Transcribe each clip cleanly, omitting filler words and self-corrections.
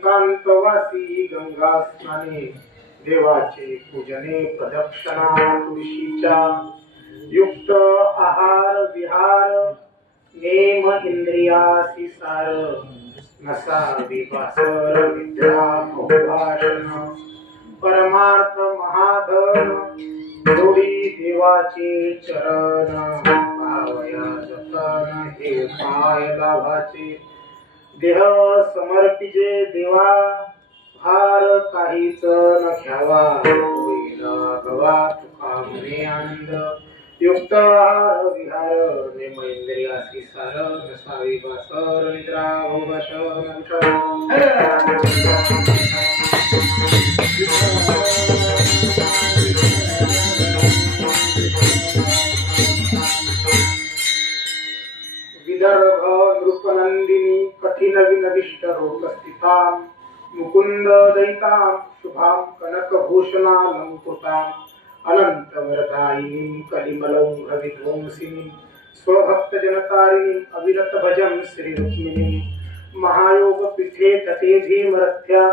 एकांतवासी गंगा स्नाने देवाचे पूजने प्रदक्षिणा तुळशीच्या युक्त आहार विहार नेम इंद्रियासी सार नसा विवासर विद्या भाषण परमार्थ महाधन जोडी देवाचे चरण भावया जतन हे पाय लाभाचे देह समर्पिजे देवा भार काहीच न घ्यावा होईल गवा तुका मने आनंद युक्त आहार विहार नेम इंद्रियासी सार नसावी वासर निद्रा भोगश विदर्भ नृपनंदिनी कठिन विनविष्ट रोगस्थितां मुकुंद दयितां शुभां कनकभूषणा लंकृतां अनंत वरदायिनीं कलिमलौघ विध्वंसिनीं स्वभक्त जनतारिणीं अविरत भजं श्री रुक्मिणीं महायोग पीठे तटे धीमरथ्या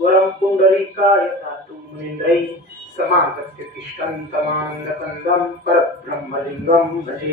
वरम पुंडरीकाय तातुं मुनीन्द्रै समागत्य तिष्ठन्तमानन्दकन्दं परब्रह्मलिङ्गं भजे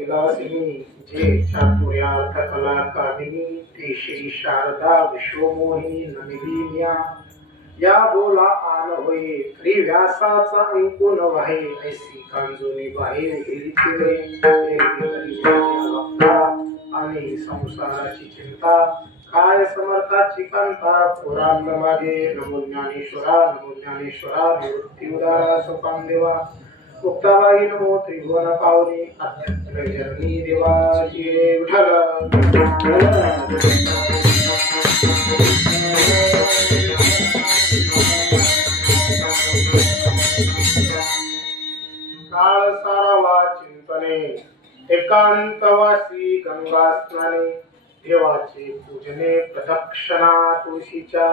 विलासिनी जे चातुर्यार्थ कला कामिनी ते श्री शारदा विश्वमोहिनी नमिनीया या बोला आन होये श्री व्यासाचा अंकुन वाहे ऐसी कांजोनी बाहेर गेली आणि संसाराची चिंता काय समर्थाची कांता पुराण मागे नमो ज्ञानेश्वरा निवृत्ती उदारा सोपान देवा मुक्ताबाई नमो त्रिभुवन पावनी अध्यक्ष जरणी देवाची विठ्ठल काळ सारावा चिंतने एकांतवासी गंगा स्नाने देवाचे पूजने प्रदक्षिणा तुळशीच्या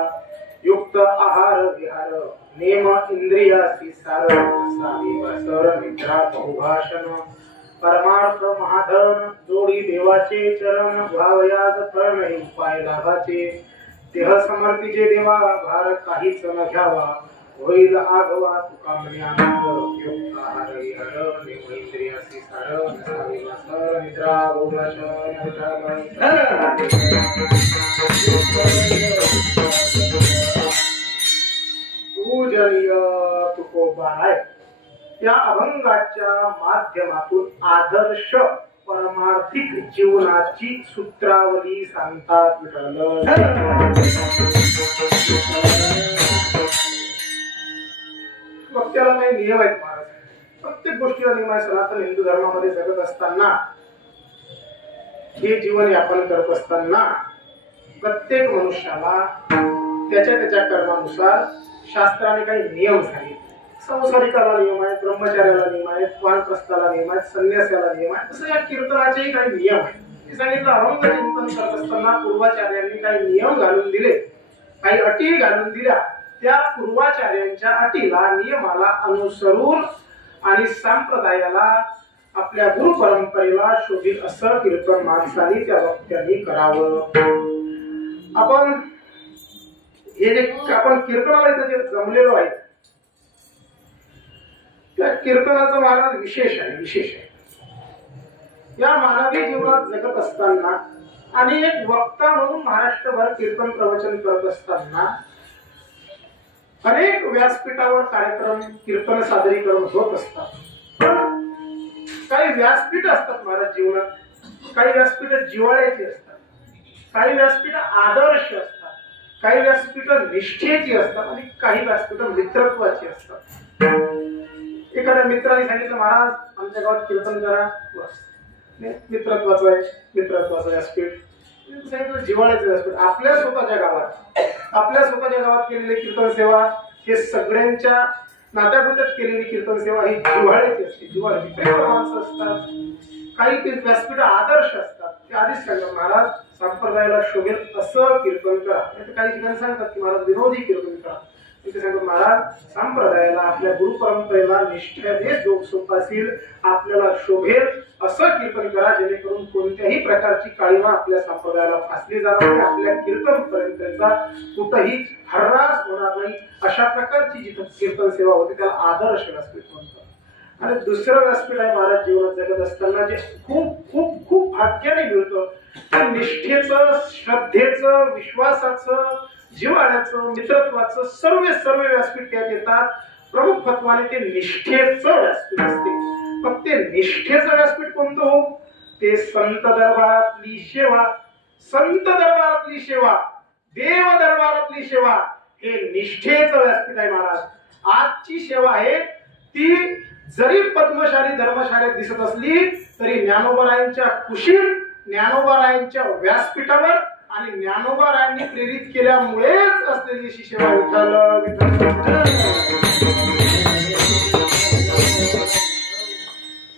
युक्त आहार विहार नेम इंद्रियासी सार साविवासर निद्रा बहुभाषण परमार्थ महाधन जोडी देवाचे चरण भावयाज करण उपाय लाभाचे देह समर्पिजे देवा भार काहीच न घ्यावा होईल आगवा तुका मनी आनंद युक्त आहार विहार नेम इंद्रियासी सार साविवासर निद्रा बहुभाषण पूजनीय तुकोबाराय या अभंगाच्या माध्यमातून आदर्श परमार्थिक जीवनाची सूत्रावली सांगतात विठ्ठल वक्त्याला काही नियम आहेत महाराज प्रत्येक गोष्टीला नियम आहे सनातन हिंदू धर्मामध्ये जगत असताना हे जीवन यापन करत असताना प्रत्येक मनुष्याला त्याच्या कर्मानुसार शास्त्राने काही नियम सांगितले संसारिकाला नियम आहेत ब्रह्मचार्याला नियम आहेत वानप्रस्थाला नियम आहेत संन्यासाला नियम आहेत तसं या कीर्तनाचेही काही नियम आहेत हे सांगितलं अभंग चिंतन करत असताना पूर्वाचार्यांनी काही नियम घालून दिले काही अटी घालून दिल्या त्या पूर्वाचार्यांच्या अटीला नियमाला अनुसरून आणि संप्रदायाला आपल्या गुरु परंपरेला शोभित असं कीर्तन माणसाने त्या वक्त्यांनी करावं आपण हे जे आपण कीर्तनाला इथं जे जमलेलो आहे त्या कीर्तनाचं महाराज विशेष आहे, विशेष आहे. या मानवी जीवनात जगत असताना आणि एक वक्ता म्हणून महाराष्ट्रभर कीर्तन प्रवचन करत असताना अनेक व्यासपीठावर कार्यक्रम कीर्तन सादरीकरण होत असतात. काही व्यासपीठ असतात महाराज जीवनात, काही व्यासपीठ जिव्हाळ्याची असतात, काही व्यासपीठ आदर्श असतात, काही व्यासपीठ निष्ठेची असतात आणि काही व्यासपीठ मित्रत्वाची असतात. एखाद्या मित्राने सांगितलं महाराज आमच्या गावात कीर्तन करा, बस मित्रत्वाचं आहे, मित्रत्वाचं व्यासपीठ. सांगितलं जिव्हाळ्याचं व्यासपीठ. आपल्या स्वतःच्या गावात केलेली कीर्तन सेवा हे सगळ्यांच्या नात्यापुरतच केलेली कीर्तन सेवा ही जिव्हाळ्याची असते, जिव्हाळ्याची प्रेम माणसं असतात. काही व्यासपीठ आदर्श असतात, ते आधीच सांगतात महाराज संप्रदायाला शोभेल असं कीर्तन करा. काही ठिकाणी सांगतात की महाराज विनोदी कीर्तन करा. तिथे सांगतात महाराज संप्रदायाला आपल्या गुरु परंपरेला निष्ठेने जोगसोपासील आपल्याला शोभेल असं कीर्तन करा, जेणेकरून कोणत्याही प्रकारची काळीमा आपल्या संप्रदायाला फासली जाणार नाही, आपल्या कीर्तन परंपरेचा कुठंही हर्रास होणार नाही. अशा प्रकारची जिथं कीर्तन सेवा होते त्याला आदर्श व्यासपीठ म्हणतात. आणि दुसरं व्यासपीठ आहे महाराज जीवनात जगत असताना जे खूप खूप खूप भाग्याने मिळतं, ते निष्ठेचं, श्रद्धेचं, विश्वासाचं, जिव्हाळ्याचं, मित्रत्वाचं सर्व व्यासपीठ त्यात येतात. प्रमुख तत्वाने ते निष्ठेचं व्यासपीठ असते. मग ते निष्ठेचं व्यासपीठ कोणतं हो? ते संत दरबारातली सेवा, संत दरबारातली सेवा, देव दरबारातली सेवा हे निष्ठेचं व्यासपीठ आहे महाराज. आजची सेवा आहे ती जरी पद्मशाली धर्मशाळेत दिसत असली तरी ज्ञानोबारायांच्या कुशीत, ज्ञानोबारायांच्या व्यासपीठावर आणि ज्ञानोबारायांनी प्रेरित केल्यामुळेच असलेली सेवा. विठ्ठल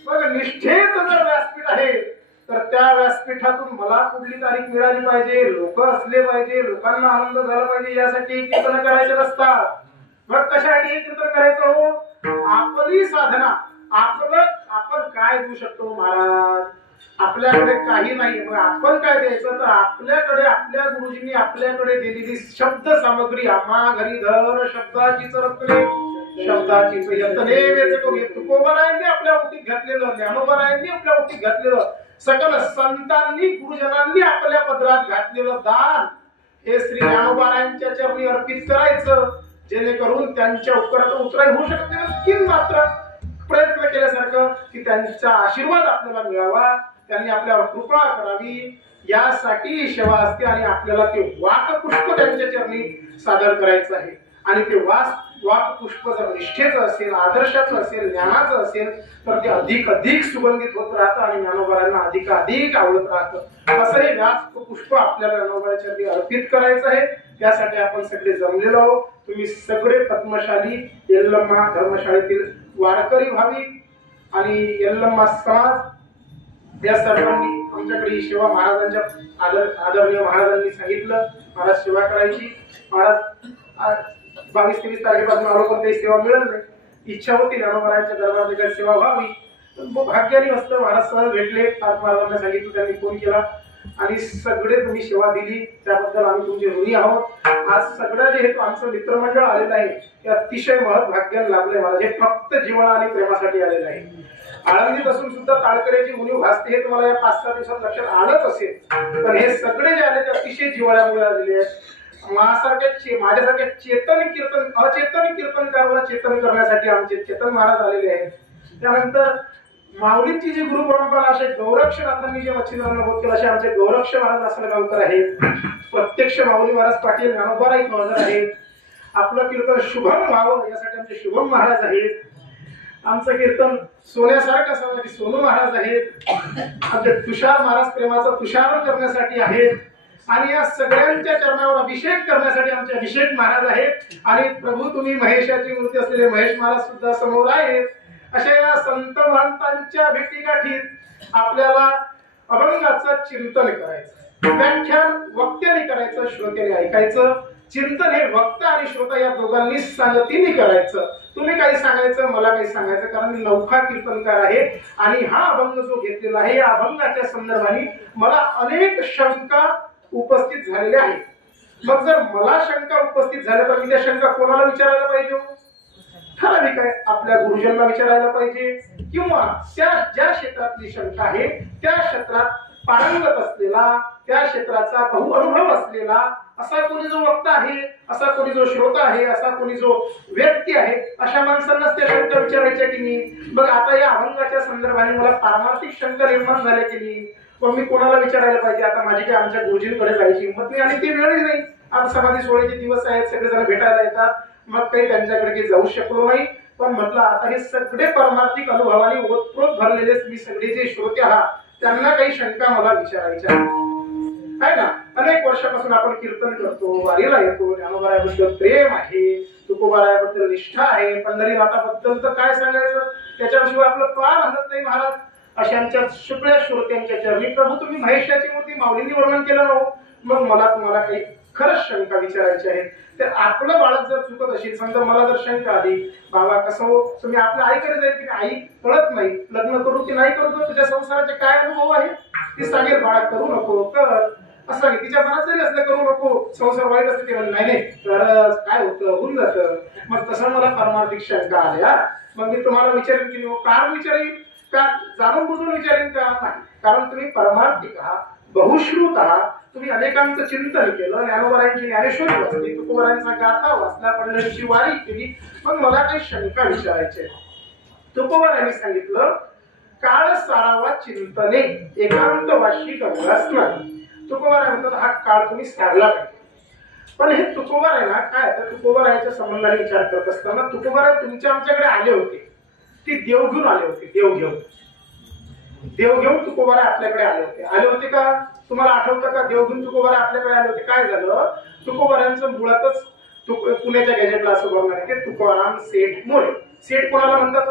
मग निष्ठेचं जर व्यासपीठ आहे तर त्या व्यासपीठातून मला कुठली तारीख मिळाली पाहिजे, लोक असले पाहिजे, लोकांना आनंद झाला पाहिजे, यासाठी कीर्तन करायचे नसतात. मग कशासाठी हे कीर्तन करायचं हो? आपली साधना, आपण काय देऊ शकतो महाराज? आपल्याकडे काही नाही, मग आपण काय द्यायचं? तर आपल्याकडे आपल्या गुरुजींनी आपल्याकडे दिलेली शब्द सामग्री. आम्हा घरी धर शब्दाचीच रत्ने, शब्दाचीच यत्ने वेच करू. तुकोबारायांनी आपल्या ओटीत घातलेलं, ज्ञानोबारायांनी आपल्या ओटीत घातलेलं, सकल संतांनी गुरुजनांनी आपल्या पदरात घातलेलं दान हे श्री ज्ञानोबारायांच्या चरणी अर्पित करायचं, जेणेकरून त्यांच्या उपकाराचा उतराई होऊ शकत नाही. मात्र प्रयत्न केल्यासारखं की त्यांचा आशीर्वाद आपल्याला मिळावा, त्यांनी आपल्यावर कृपा करावी, यासाठी सेवा असते. आणि आपल्याला ते वाक पुष्प त्यांच्या चरणी सादर करायचं आहे. आणि ते वाक पुष्प जर निष्ठेचं असेल, आदर्शाचं असेल, ज्ञानाचं असेल तर ते अधिक सुगंधित होत राहतं आणि ज्ञानोबारांना अधिक आवडत राहतं. असं हे व्यास पुष्प आपल्याला ज्ञानोबाच्या चरणी अर्पित करायचं आहे. त्यासाठी आपण सगळे जमलेलो आहोत. तुम्ही सगळे पद्मशाली यल्लम्मा धर्मशाळेतील वारकरी भाविक आणि यल्लम्मा समाज या सर्वांनी आमच्याकडे ही सेवा महाराजांच्या आदरणीय महाराजांनी सांगितलं महाराज सेवा करायची. महाराज 22-23 तारखेपासून आलो पण काही सेवा मिळत नाही. इच्छा होती ज्ञानोबारायांच्या दरबारात काही सेवा व्हावी. भाग्याने असतं महाराज सहज भेटले, महाराजांना सांगितलं, त्यांनी फोन केला आणि सगळे तुम्ही सेवा दिली त्याबद्दल आम्ही तुमचे ऋणी आहोत. आज सगळं जे हे आमचं मित्रमंडळ आलेलं आहे ते अतिशय महत् भाग्याने लाभले महाराज. हे फक्त जिव्हाळा आणि प्रेमासाठी आलेलं आहे. आळंदीत असून सुद्धा ताळकऱ्याची उणीव भासते हे तुम्हाला या 5-6 दिवसात लक्षात आलंच असेल. पण हे सगळे जे आले ते अतिशय जिव्हाळ्यामुळे आलेले आहेत. माझ्यासारख्या चेतन कीर्तन अचेतन कीर्तनकारला चेतन करण्यासाठी आमचे चेतन महाराज आलेले आहेत. त्यानंतर माऊलींची जी गुरु परंपरा असे गौरक्षनाथांनी जे मच्छिंद्रांना बोध केला असे आमचे गौरक्ष महाराज नासलगावकर आहेत. प्रत्यक्ष माऊली महाराज पाटील ज्ञानोबाराई हजर आहेत. आपलं कीर्तन शुभम व्हावं यासाठी आमचे शुभम महाराज आहेत. आमचं कीर्तन सोन्यासारखं असावं सोनू महाराज आहेत. आमचे तुषार महाराज प्रेमाचा तुषार करण्यासाठी आहेत. आणि या सगळ्यांच्या चरणावर अभिषेक करण्यासाठी आमचे अभिषेक महाराज आहेत. आणि प्रभू तुम्ही महेशाची मूर्ती असलेले महेश महाराज सुद्धा समोर आहेत. अशा या संत महंतांच्या भेटीगाठीत आपल्याला अभंगाचं चिंतन करायचं. व्याख्यान वक्त्याने करायचं, श्रोत्याने ऐकायचं. चिंतन हे वक्ता आणि श्रोता या दोघांनी सांगतीने करायचं. तुम्ही काही सांगायचं, मला काही सांगायचं, कारण मी नौखा कीर्तनकार आहे. आणि हा अभंग जो घेतलेला आहे या अभंगाच्या संदर्भाने मला अनेक शंका उपस्थित झालेल्या आहेत. मग जर मला शंका उपस्थित झाल्या तर मी त्या शंका कोणाला विचारायला पाहिजे? ठराविक आहे आपल्या गुरुजनला विचारायला पाहिजे, किंवा त्या ज्या क्षेत्रातली शंका आहे त्या क्षेत्रात पारंगत असलेला, त्या क्षेत्राचा बहु अनुभव असलेला असा कोणी जो वक्ता आहे, असा कोणी जो श्रोता आहे, असा कोणी जो व्यक्ती आहे, अशा माणसांनाच त्या शंका विचारायच्या की नाही. बघ आता या अभंगाच्या संदर्भाने मला पारमार्थिक शंका निर्माण झाल्या की नाही, मग मी कोणाला विचारायला पाहिजे. आता माझी काय आमच्या गुरुजींकडे जायची हिंमत नाही आणि ती वेळही नाही. आता समाधी सोहळ्याचे दिवस आहेत, सगळेजण भेटायला येतात, मग काही त्यांच्याकडे काही जाऊ शकलो नाही. पण म्हटलं आता हे सगळे पारमार्थिक अनुभवाने ओतप्रोत भरलेले मी सगळे जे श्रोते आहात त्यांना काही शंका मला विचारायच्या आहे ना. अनेक वर्षापासून आपण कीर्तन करतो, वारीला येतो, ज्ञानोबारायाबद्दल प्रेम आहे, तुकोबारायाबद्दल निष्ठा आहे, पंढरीनाथाबद्दल तर काय सांगायचं, त्याच्याशिवाय आपलं पार हलत नाही महाराज. अशांच्या सगळ्या श्रोत्यांच्या चरणी प्रभू तुम्ही महेशाची मूर्ती माऊलींनी वर्णन केलं ना, मग मला तुम्हाला काही खरंच शंका विचारायची आहे. तर आपलं बाळक जर चुकत असेल, समजा मला जर शंका आली, बाबा कसं हो, तुम्ही आपल्या आईकडे जाईल की आई कळत नाही, लग्न करू की नाही करू, तुझ्या संसाराचे काय अनुभव आहे, ती सांगेल बाळा करू नको कर, असं सांगेल. तिच्या मनात जरी असलं करू नको, संसार वाईट असते, ते म्हणजे नाही तर काय होतं होऊन जातं. मग तसं मला परमार्थिक शंका आल्या, मग मी तुम्हाला विचारेन की कारण विचारेन का, जाणून बुजून विचारेन का, नाही. कारण तुम्ही परमार्थिक आहात, बहुश्रुत आहात, तुम्ही अनेकांचं चिंतन केलं, ज्ञानोबारायांची ज्ञानेश्वरी वाचली, तुकोबारायांचा गाथा वाचला, पंढरीची वारी केली, मग मला काही शंका विचारायची. तुकोबारायांनी सांगितलं काळ सारावा चिंतने एकांत वाशी गंगाच नाही. तुकोबाराय म्हणतात हा काळ तुम्ही सारला पाहिजे. पण हे तुकोबाराय ना काय, तर तुकोबारायाच्या संबंधाने विचार करत असताना तुकोबाराय तुमच्या आमच्याकडे आले होते, ती देव घेऊन आले होते, देव घेऊन तुकोबाराय आपल्याकडे आले होते का, तुम्हाला आठवतं का, देव घेऊन तुकोबाराय आपल्याकडे आले होते. काय झालं, तुकोबारायांचं मुळातच पुण्याच्या गॅजेटला असं बघणार की तुकाराम सेठ मोरे. सेठ कोणाला म्हणतात,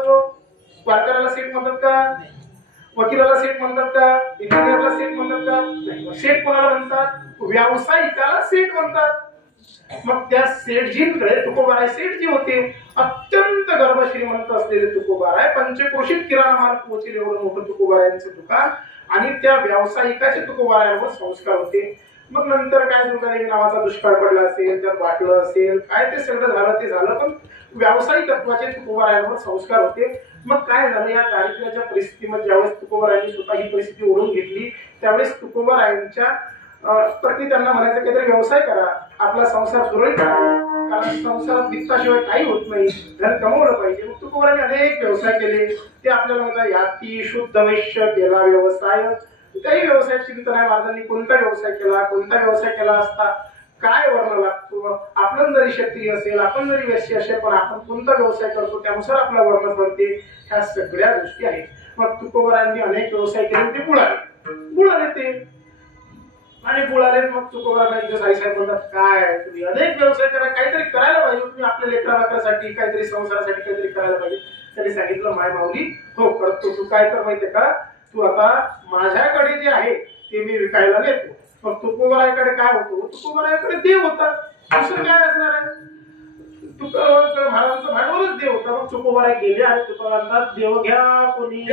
वारकऱ्याला सेठ म्हणतात का, वकिलाला सेठ म्हणतात का, इंजिनियरला सेठ म्हणतात का, सेठ कोणाला म्हणतात, व्यावसायिकाला सेठ म्हणतात. मग त्या सेठजींकडे तुकोबाराय सेठजी होते, अत्यंत गर्भ श्रीमंत असलेले तुकोबाराय, पंचक्रोशीत किराणा माल पोहोचेल एवढं मोठं तुकोबारायांचं दुकान, आणि त्या व्यावसायिकाचे तुकोबारायांवर संस्कार होते. मग नंतर काय दुर्गादेवी नावाचा दुष्काळ पडला असेल, त्यात वाटलं असेल काय, ते सगळं झालं ते झालं, पण व्यावसायिक तत्वाचे तुकोबारायांवर संस्कार होते. मग काय झालं, या दारिद्र्याच्या परिस्थितीमध्ये ज्यावेळेस तुकोबारायांनी स्वतः ही परिस्थिती ओढून घेतली, त्यावेळेस तुकोबारायांच्या पत्नी त्यांना म्हणायचं काहीतरी व्यवसाय करा, आपला संसार सुरळीत करा, कारण संसारात वित्ताशिवाय काही होत नाही, धन कमवलं पाहिजे. मग तुकोबारांनी अनेक व्यवसाय केले, ते आपल्याला म्हणतात याती शुद्ध वैश्य केला व्यवसाय. काही व्यवसाय चिंतन आहे, महाराजांनी कोणता व्यवसाय केला असता काय वर्ण लागतो, आपण जरी क्षत्रिय असेल, आपण जरी वैश्य असेल, पण आपण कोणता व्यवसाय करतो त्यानुसार आपला वर्ण ठरते. ह्या सगळ्या गोष्टी आहेत. मग तुकोबारांनी अनेक व्यवसाय केले, ते बुळाले ते आणि बुळाले. मग तुकोबारांना साईसाहेब म्हणतात काय तुम्ही अनेक व्यवसाय करा, काहीतरी करायला पाहिजे, तुम्ही आपल्या लेकरा बाकरासाठी काहीतरी संसारासाठी काहीतरी करायला पाहिजे. त्यांनी सांगितलं माय माऊली हो करतो. तू काय कर माहितीये का, तू आता माझ्याकडे जे आहे ते मी विकायला नेतो. मग तुकोबारायाकडे काय होतो, तुकोबारायाकडे देव होता, दुसरं काय असणार आहे, महाराजांचं भांडवलच देव होता. मग तुकोबाराय गेले आणि तुकोबारांना देव घ्या कोणी,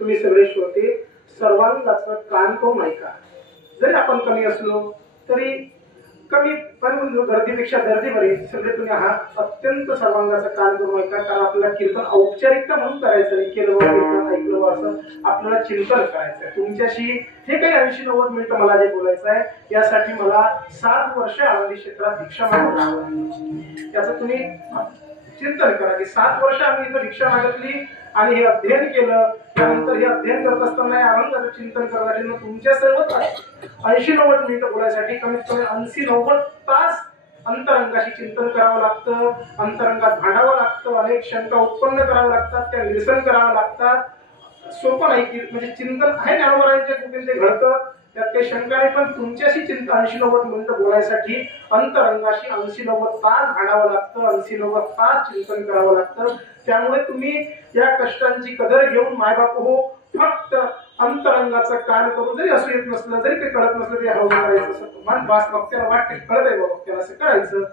तुम्ही सगळे श्रोते सर्वांगाचं कान करून ऐका. जरी आपण कमी असलो तरी कमी, पण गर्दीपेक्षा गर्दी बरी, सगळे तुम्ही आहात, अत्यंत सर्वांगाचं कान करून ऐका. कारण आपल्याला कीर्तन औपचारिकता म्हणून करायचं नाही, केलं कीर्तन ऐकलं असं आपल्याला चिंतन करायचंय. तुमच्याशी हे काही 80-90 मिनिटं मला जे बोलायचं आहे, यासाठी मला 7 वर्ष आळंदी क्षेत्रात भिक्षा मागून राहावं लागलं. त्याचं तुम्ही चिंतन करा की 7 वर्ष आम्ही इथं भिक्षा मागितली आणि हे अध्ययन केलं. त्यानंतर हे अध्ययन करत असताना आनंदाचं चिंतन करण्यासाठी तुमच्या सर्व 80-90 मिनिटं बोलायसाठी कमीत कमी 80-90 तास अंतरंगाशी चिंतन करावं लागतं, अंतरंगात भांडावं लागतं, अनेक शंका उत्पन्न कराव्या लागतात, त्या निरसन कराव्या लागतात. सोपं नाही की म्हणजे चिंतन आहे ज्ञानोबारायांच्या कृतीने ते घडतं, त्यात काही शंका नाही, पण तुमच्याशी चिंता 80-90 मिनिटं बोलायसाठी अंतरंगाशी 80-90 तास घालावं लागतं, 80-90 तास चिंतन करावं लागतं. त्यामुळे तुम्ही या कष्टांची कदर घेऊन मायबाप हो, फक्त अंतरंगाचं कान करून जरी असू येत नसलं, जरी काही कळत नसलं तरी हवं करायचं. असं तुम्हाला बास वक्त्याला वाटते, कळत आहे बाबा वक्त्याला, असं करायचं.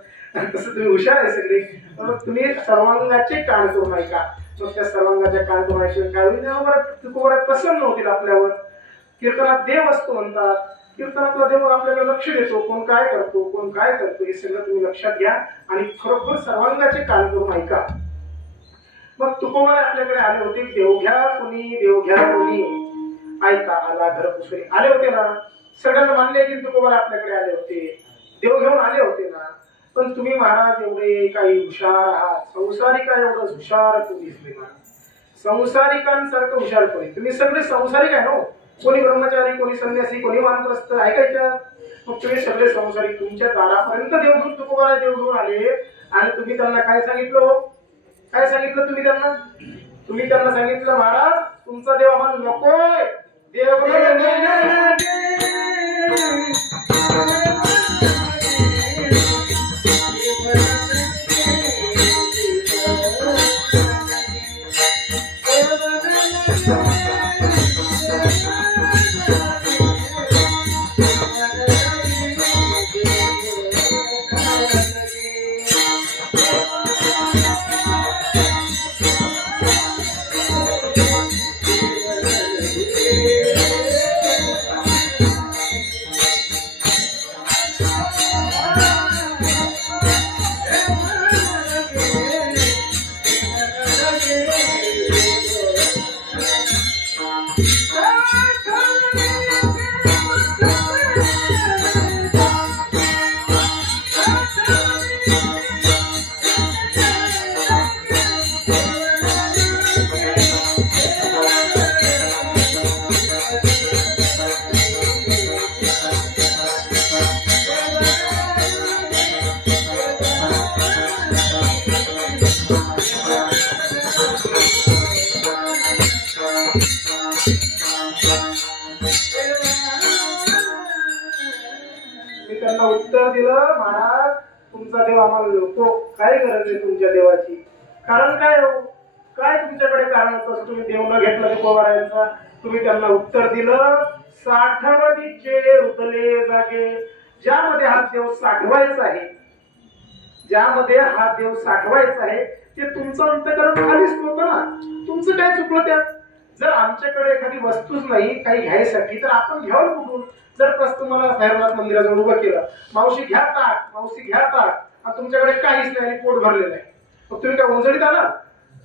तसं तुम्ही हुशार आहे सगळे. मग तुम्ही सर्वांगाचे कान करून ऐका. मग त्या सर्वांगाच्या कान करून ऐकून काय होईल, प्रसन्न होतील आपल्यावर. कीर्तनात देव असतो म्हणतात, कीर्तनातला देव आपल्याला लक्ष देतो, कोण काय करतो, कोण काय करतो, हे सगळं तुम्ही लक्षात घ्या आणि खरोखर सर्वांगाचे कान करून ऐका. मग तुकोबार आपल्याकडे आले होते, देव घ्या कोणी ऐका आला घर पुसरी आले होते ना. सगळ्यांना मानले की तुकोबार आपल्याकडे आले होते, देव घेऊन आले होते ना. पण तुम्ही महाराज एवढे काही हुशार आहात, संसारिका एवढं हुशार तुम्ही दिसले ना. संसारिकांसारखं हुशार कोणी, तुम्ही सगळे संसारिक आहे ना. कोणी ब्रह्मचारी, कोणी संन्यासी, कोणी वानप्रस्थ, ऐकायच्या. मग तुम्ही सगळे संसारिक तुमच्या दारापर्यंत देव घेऊन तुकोबारा देव घेऊन आले आणि तुम्ही त्यांना काय सांगितलं, काय सांगितलं तुम्ही त्यांना? तुम्ही त्यांना सांगितलं महाराज तुमचा देव आम्हाला नकोय, देव उत्तर दिलं महाराज तुमचा देव आम्हाला नको, काय गरज आहे तुमच्या देवाची, कारण काय हो, काय तुमच्याकडे कारण होतं तुम्ही देव न घेतला तुकोबारायांचा. तुम्ही त्यांना उत्तर दिलं साठवणीचे रुतले जागे, ज्यामध्ये हा देव साठवायचा आहे, ज्यामध्ये हा देव साठवायचा आहे ते तुमचं अंतकरण खालीच होतं ना. तुमचं काय चुकलं त्यात? जर आमच्याकडे एखादी वस्तूच नाही काही घ्यायसाठी तर आपण घ्यावं कुठून? जर कसं तुम्हाला भैरवनाथ मंदिराजवळ उभं केलं, मावशी घ्या ताक, मावशी घ्या ताक, आणि तुमच्याकडे काहीच नाही आणि पोट भरलेलं आहे, मग तुम्ही काय ओंजळीत आला?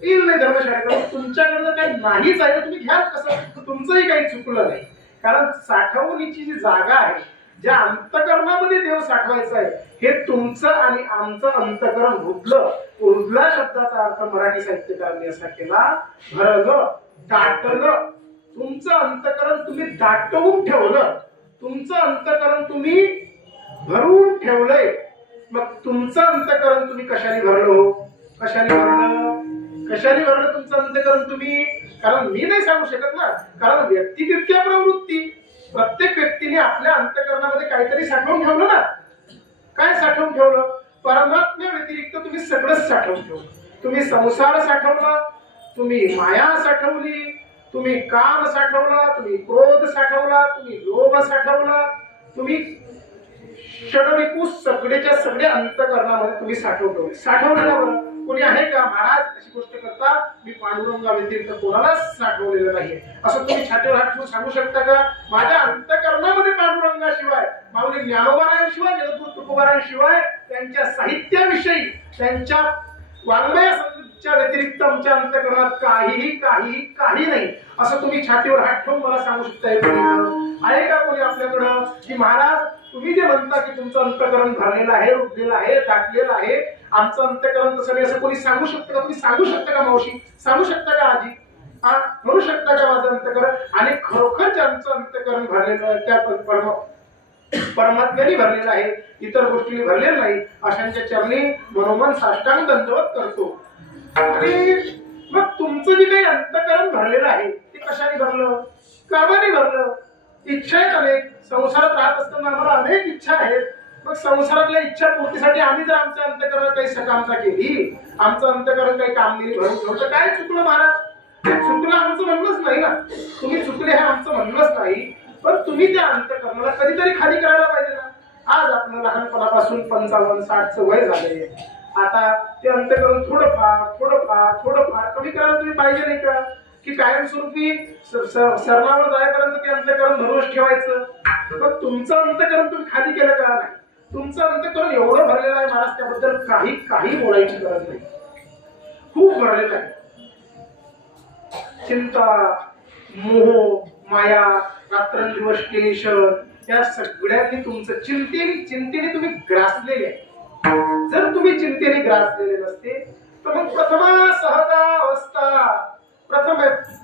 येईल नाही धर्मशाळेकडे. तुमच्याकडे काही नाहीच आहे तुम्ही घ्या कसं? तुमचंही काही चुकलं नाही. कारण साठवणीची जी जागा आहे, ज्या अंतकरणामध्ये देव साठवायचा आहे, हे तुमचं आणि आमचं अंतकरण रुजलं. रुजला शब्दाचा अर्थ मराठी साहित्यकारांनी असा केला, भरलं, दाटलं. तुमचं अंतकरण तुम्ही दाटवून ठेवलं, तुमचं अंतकरण तुम्ही भरून ठेवलंय. मग तुमचं अंतकरण तुम्ही कशाने भरलं? कशाने भरलं तुमचं अंतकरण तुम्ही? कारण मी नाही सांगू शकत ना, कारण व्यक्ती तितक्या प्रवृत्ती. प्रत्येक व्यक्तीने आपल्या अंतकरणामध्ये काहीतरी साठवून ठेवलं ना. काय साठवून ठेवलं? परमात्म्या व्यतिरिक्त तुम्ही सगळंच साठवून ठेवलं. तुम्ही संसार साठवला, तुम्ही माया साठवली, तुम्ही काम साठवला, तुम्ही क्रोध साठवला, तुम्ही लोभ साठवला, तुम्ही षडरिपू सगळेच्या सगळ्या अंतकरणामध्ये तुम्ही साठवलं. साठवलं ना बरं? कोणी आहे का महाराज अशी गोष्ट करता मी पांडुरंगा व्यतिरिक्त कोणालाच साठवलेलं नाही असं तुम्ही छातीवर हात ठेवून सांगू शकता का? माझ्या अंतकरणामध्ये पांडुरंगाशिवाय, माऊली ज्ञानोबारांशिवाय, जगद्गुरु तुकोबारांशिवाय, त्यांच्या साहित्याविषयी, त्यांच्या वाङ्मयाच्या व्यतिरिक्त आमच्या अंतकरणात काही नाही असं तुम्ही छातीवर हात ठेवून मला सांगू शकता? आहे का कोणी आपल्याकडं की महाराज तुम्ही जे म्हणता की तुमचं अंतकरण भरलेलं आहे, रुजलेलं आहे, दाटलेलं आहे, आमचं अंतकरण तसं नाही असं कोणी सांगू शकतं का? तुम्ही सांगू शकता का मावशी? सांगू शकता का आजी? म्हणू शकता का माझं अंतकरण? आणि खरोखर ज्यांचं अंतकरण भरलेलं आहे त्या परमात्म्याने भरलेलं आहे, इतर गोष्टीने भरलेलं नाही, अशांच्या चरणी मनोमन साष्टांग दंडवत करतो. आणि मग तुमचं जे काही अंतकरण भरलेलं आहे ते कशाने भरलं? कामाने भरलं. इच्छा आहेत अनेक, संसारात राहत असताना आम्हाला अनेक इच्छा आहेत. मग संसारातल्या इच्छा पूर्तीसाठी आम्ही जर आमच्या अंतःकरणात काही सकामता केली, आमचं अंतःकरण काही कामगिरी भरून ठेवलं, काय चुकलं महाराज? चुकलं आमचं म्हणणंच नाही ना, तुम्ही चुकले हे आमचं म्हणणंच नाही, पण तुम्ही त्या अंतःकरणाला कधीतरी खाली करायला पाहिजे ना. आज आपलं लहानपणापासून 55-60चं वय झालंय, आता ते अंतःकरण थोडंफार कमी करायला तुम्ही पाहिजे नाही का? की कायमस्वरूपी सरणावर जायपर्यंत ते अंतःकरण धरूनच ठेवायचं? मग तुमचं अंतःकरण तुम्ही खाली केलं का? नाही, तुमचं अंतःकरण एवढं भरलेलं आहे महाराज, त्याबद्दल काही बोलायची गरज नाही. खूप भरलेलं आहे. चिंता, मोह, माया, रात्रंदिवस टेन्शन, या सगळ्यांनी तुमचं चिंतेने तुम्ही ग्रासलेले आहे. जर तुम्ही चिंतेने ग्रासलेले नसते तर मग प्रथमा सहजावस्था, प्रथम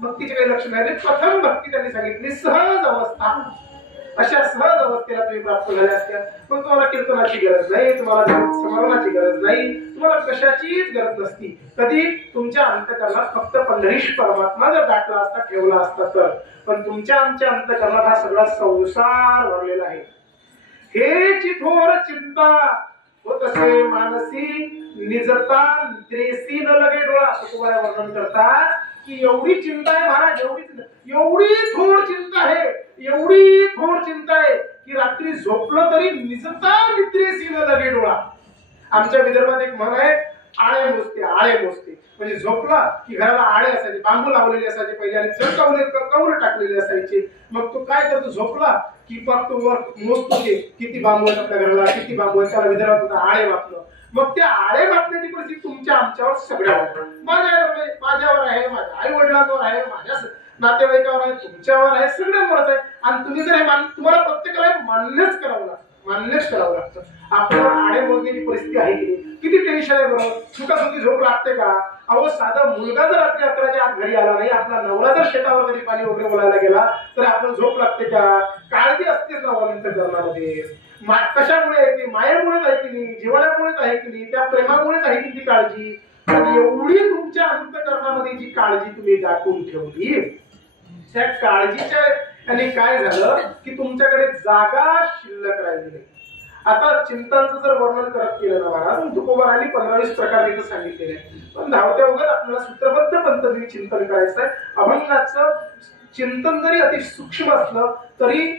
भक्तीचे काही लक्षण आहे, प्रथम भक्ती त्यांनी सांगितली सहज अवस्था. अशा सहज अवस्थेला तुम्ही प्राप्त झाल्या असत्या. मग तुम्हाला कीर्तनाची गरज नाही, तुम्हाला स्मरणाची गरज नाही, तुम्हाला कशाचीच गरज नसती. कधी तुमच्या अंतःकरणात फक्त पंढरीश परमात्मा जर दाटला असता, ठेवला असता तर. पण तुमच्या आमच्या अंतःकरणात हा सगळा संसार भरलेला आहे. हे चिथोर चिंता होत असे मानसी निजता निद्रेसी न लगे डोळा. तुम्हाला वर्णन करतात की एवढी चिंता आहे महाराज, एवढी थोर चिंता आहे की रात्री झोपलं तरी निजता निद्रेसी न लगे डोळा. आमच्या विदर्भात एक म्हण आहे, आळे मोजते. म्हणजे झोपला की घराला आळे असायचे, बांबू लावलेले असायचे पहिले, आणि कौल टाकलेले असायचे. मग तो काय करतो, झोपला की मग तो वर मोजतो ते किती बांबू आहेत आपल्या घराला, किती बांबू आहेत. त्याला विदर्भात आळे मापणं. मग त्या आळे मापण्याची परिस्थिती तुमच्या आमच्यावर सगळ्यावर, माझ्यावर आहे, माझ्या आई वडिलांवर आहे, माझ्या नातेवाईकावर आहे, तुमच्यावर आहे, सगळ्यांवरच आहे. आणि तुम्ही जर हे तुम्हाला प्रत्येकाला मान्यच करावं लागतं. आपल्याला आडे मोजण्याची परिस्थिती आहे की नाही? किती टेन्शन आहे बरोबर. सुखासुखी झोप लागते का? अहो, साधा मुलगा जर रात्री 11च्या आत घरी आला नाही, आपला नवरा जर शेतावर कधी पाणी वगैरे बोलायला गेला तर आपल्याला झोप लागते का? काळजी असतेच ना अंतःकरणामध्ये. कशामुळे आहे ती? मायेमुळेच आहे की नाही? जिव्हाळ्यामुळेच आहे की नाही? त्या प्रेमामुळेच आहे की ती काळजी? एवढी तुमच्या अंतःकरणामध्ये जी काळजी तुम्ही दाखवून ठेवली, त्या काळजीच्या आणि काय झालं की तुमच्याकडे जागा शिल्लक राहिली नाही. आता चिंतांचं जर वर्णन करत केलं ना महाराज, तुकोबारांनी 15-20 प्रकार तिथं सांगितलेले आहे. पण धावत्या वगैरे आपल्याला सूत्रबद्ध पद्धतीने चिंतन करायचं आहे. अभंगाचं चिंतन जरी अति सूक्ष्म असलं तरी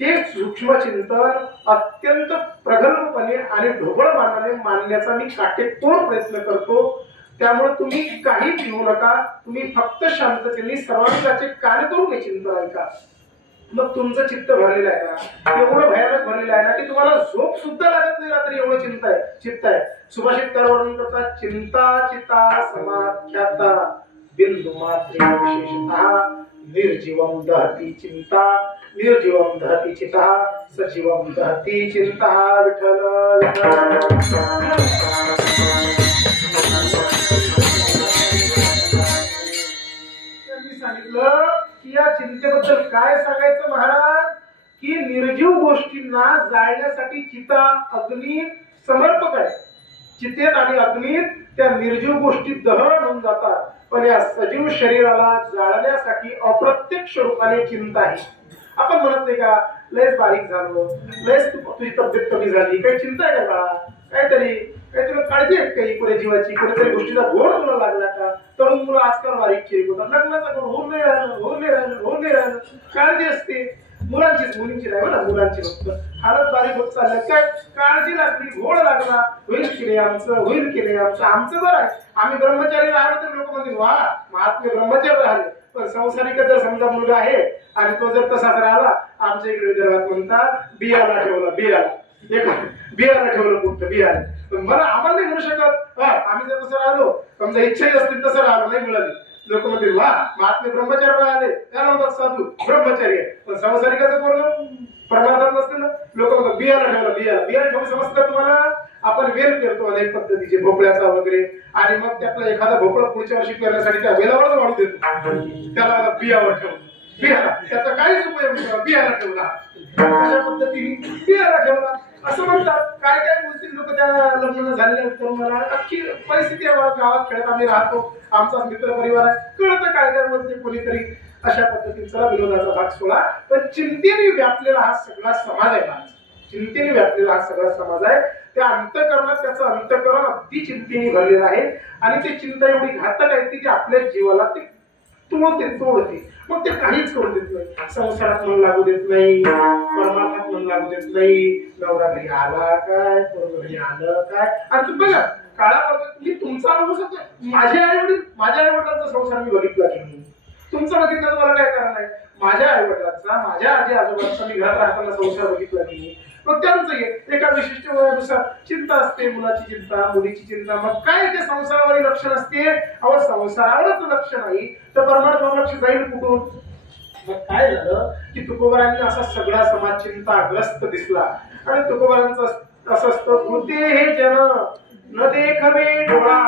ते सूक्ष्म चिंतन अत्यंत प्रगल्भपणे आणि ढोबळ मानाने मांडण्याचा मी काटेकोर प्रयत्न करतो. त्यामुळे तुम्ही काही भिवू नका, तुम्ही फक्त शांततेने सर्वांचे कार्य करून हे चिंतन ऐका. मग तुमचं चित्त भरलेलं आहे ना, एवढं भयानक भरलेलं आहे ना की तुम्हाला झोप सुद्धा लागत नाही रात्री, एवढं चित्त आहे. सुभाषितकार वर्णन करतात, चिंता चिता समाख्याता बिंदू मात्रे विशेषतः निर्जीवम दहती चिंता, निर्जीवम दहती चिता, सजीवम दहती चिंता. विठ्ठल सांगितलं की या चिंतेबद्दल काय सांगायचं महाराज, की निर्जीव गोष्टींना जाळण्यासाठी चिता अग्नी समर्पक आहे. चितेत आणि अग्नीत त्या निर्जीव गोष्टी दहन होऊन जातात, पण या सजीव शरीराला जाळण्यासाठी अप्रत्यक्ष रूपाने चिंता आहे. आपण म्हणत नाही का, लयच बारीक झालो, लयच तुझी तब्येत कमी झाली, काही चिंता आहे का? काहीतरी तुला काळजी आहे काही पुढे जीवाची, कोणत्याही गोष्टीचा घोर तुला लागला का? तरुण मुलं आजकाल बारीक चिरीक होतात, लग्नाचा घोर होऊन नाही राहिलं. काळजी असते मुलांचीच, मुलींची नाही ना, मुलांची फक्त. हालत बारीक होत चाललं, काय काळजी लागली, घोळ लागला, होईल की नाही आमचं बरं आहे. आम्ही ब्रह्मचारी राहिलो तर लोक म्हणतील वा महात्मे ब्रह्मचारी राहिले. पण संसारिक जर समजा मुलगा आहे आणि तो जर तसाच राहिला, आमच्या इकडे विदर्भात म्हणतात बियाला ठेवलं कुठं बियाला. मला आम्हाला नाही म्हणू शकत, आम्ही जर तसं राहिलो, समजा इच्छाही असतील तसं राहिलो, नाही मिळाली, लोक म्हणतील वा महात्मे ब्रह्मचारी राहिले, त्याला म्हणतात साधू ब्रह्मचारी आहे. पण संसारिकाचं पोरग परमार्थात नसते ना, लोक म्हणतात बियाला ठेवलं समजतं तुम्हाला. आपण वेल पेरतो अनेक पद्धतीचे, भोपळ्याचा वगैरे, आणि मग त्यातला एखादा भोपळा पुढच्या वर्षी करण्यासाठी त्या वेलावरच वाढू देतो, त्याला बियावर ठेवून. बियाला त्याचा काहीच उपयोग नाही, बियाला ठेवला. अशा पद्धतीने पियाला ठेवला असं म्हणतात. काय काय बोलतील लोक त्या लग्न झालेल्या तरुणाला. अख्खी परिस्थिती गावात खेळत आम्ही राहतो, आमचा मित्र परिवार आहे, कळतं काय काय बोलते कोणीतरी. अशा पद्धतीचा विनोदाचा भाग सोडा. पण चिंतेने व्यापलेला हा सगळा समाज आहे माझा, चिंतेने व्यापलेला हा सगळा समाज आहे. त्या अंतःकरणात त्याचं अंतःकरण अगदी चिंतेने भरलेलं आहे. आणि ती चिंता एवढी घातक आहे की आपल्या जीवाला ते तोडते. मग ते काहीच करू देत नाही. संसारात मन लागू देत नाही, परमार्थात मन लागू देत नाही. नवरा घरी आला काय, पोरग घरी आलं काय. आणि तुम्ही बघा काळामध्ये तुमचा अनुभव सांगतो. माझ्या आई वडिलांचा संसार मी बघितला की नाही, तुमचा बघितलं मला काय कारण आहे. माझ्या आई वडिलांचा, माझ्या आजी आजोबांचा मी घरात राहताना संसार बघितला की नाही. मग त्यांचं एका विशिष्ट वयानुसार चिंता असते, मुलाची चिंता, मुलीची चिंता. मग काय ते संसारावर लक्ष नसते. अहो संसारावरच लक्ष नाही तर परमार्थावर लक्ष जाईल कुठून. मग काय झालं की तुकोबारांनी असा सगळा समाज चिंताग्रस्त दिसला. आणि तुकोबारांचं असं असतं, कृते हे जन न देखवे डोळा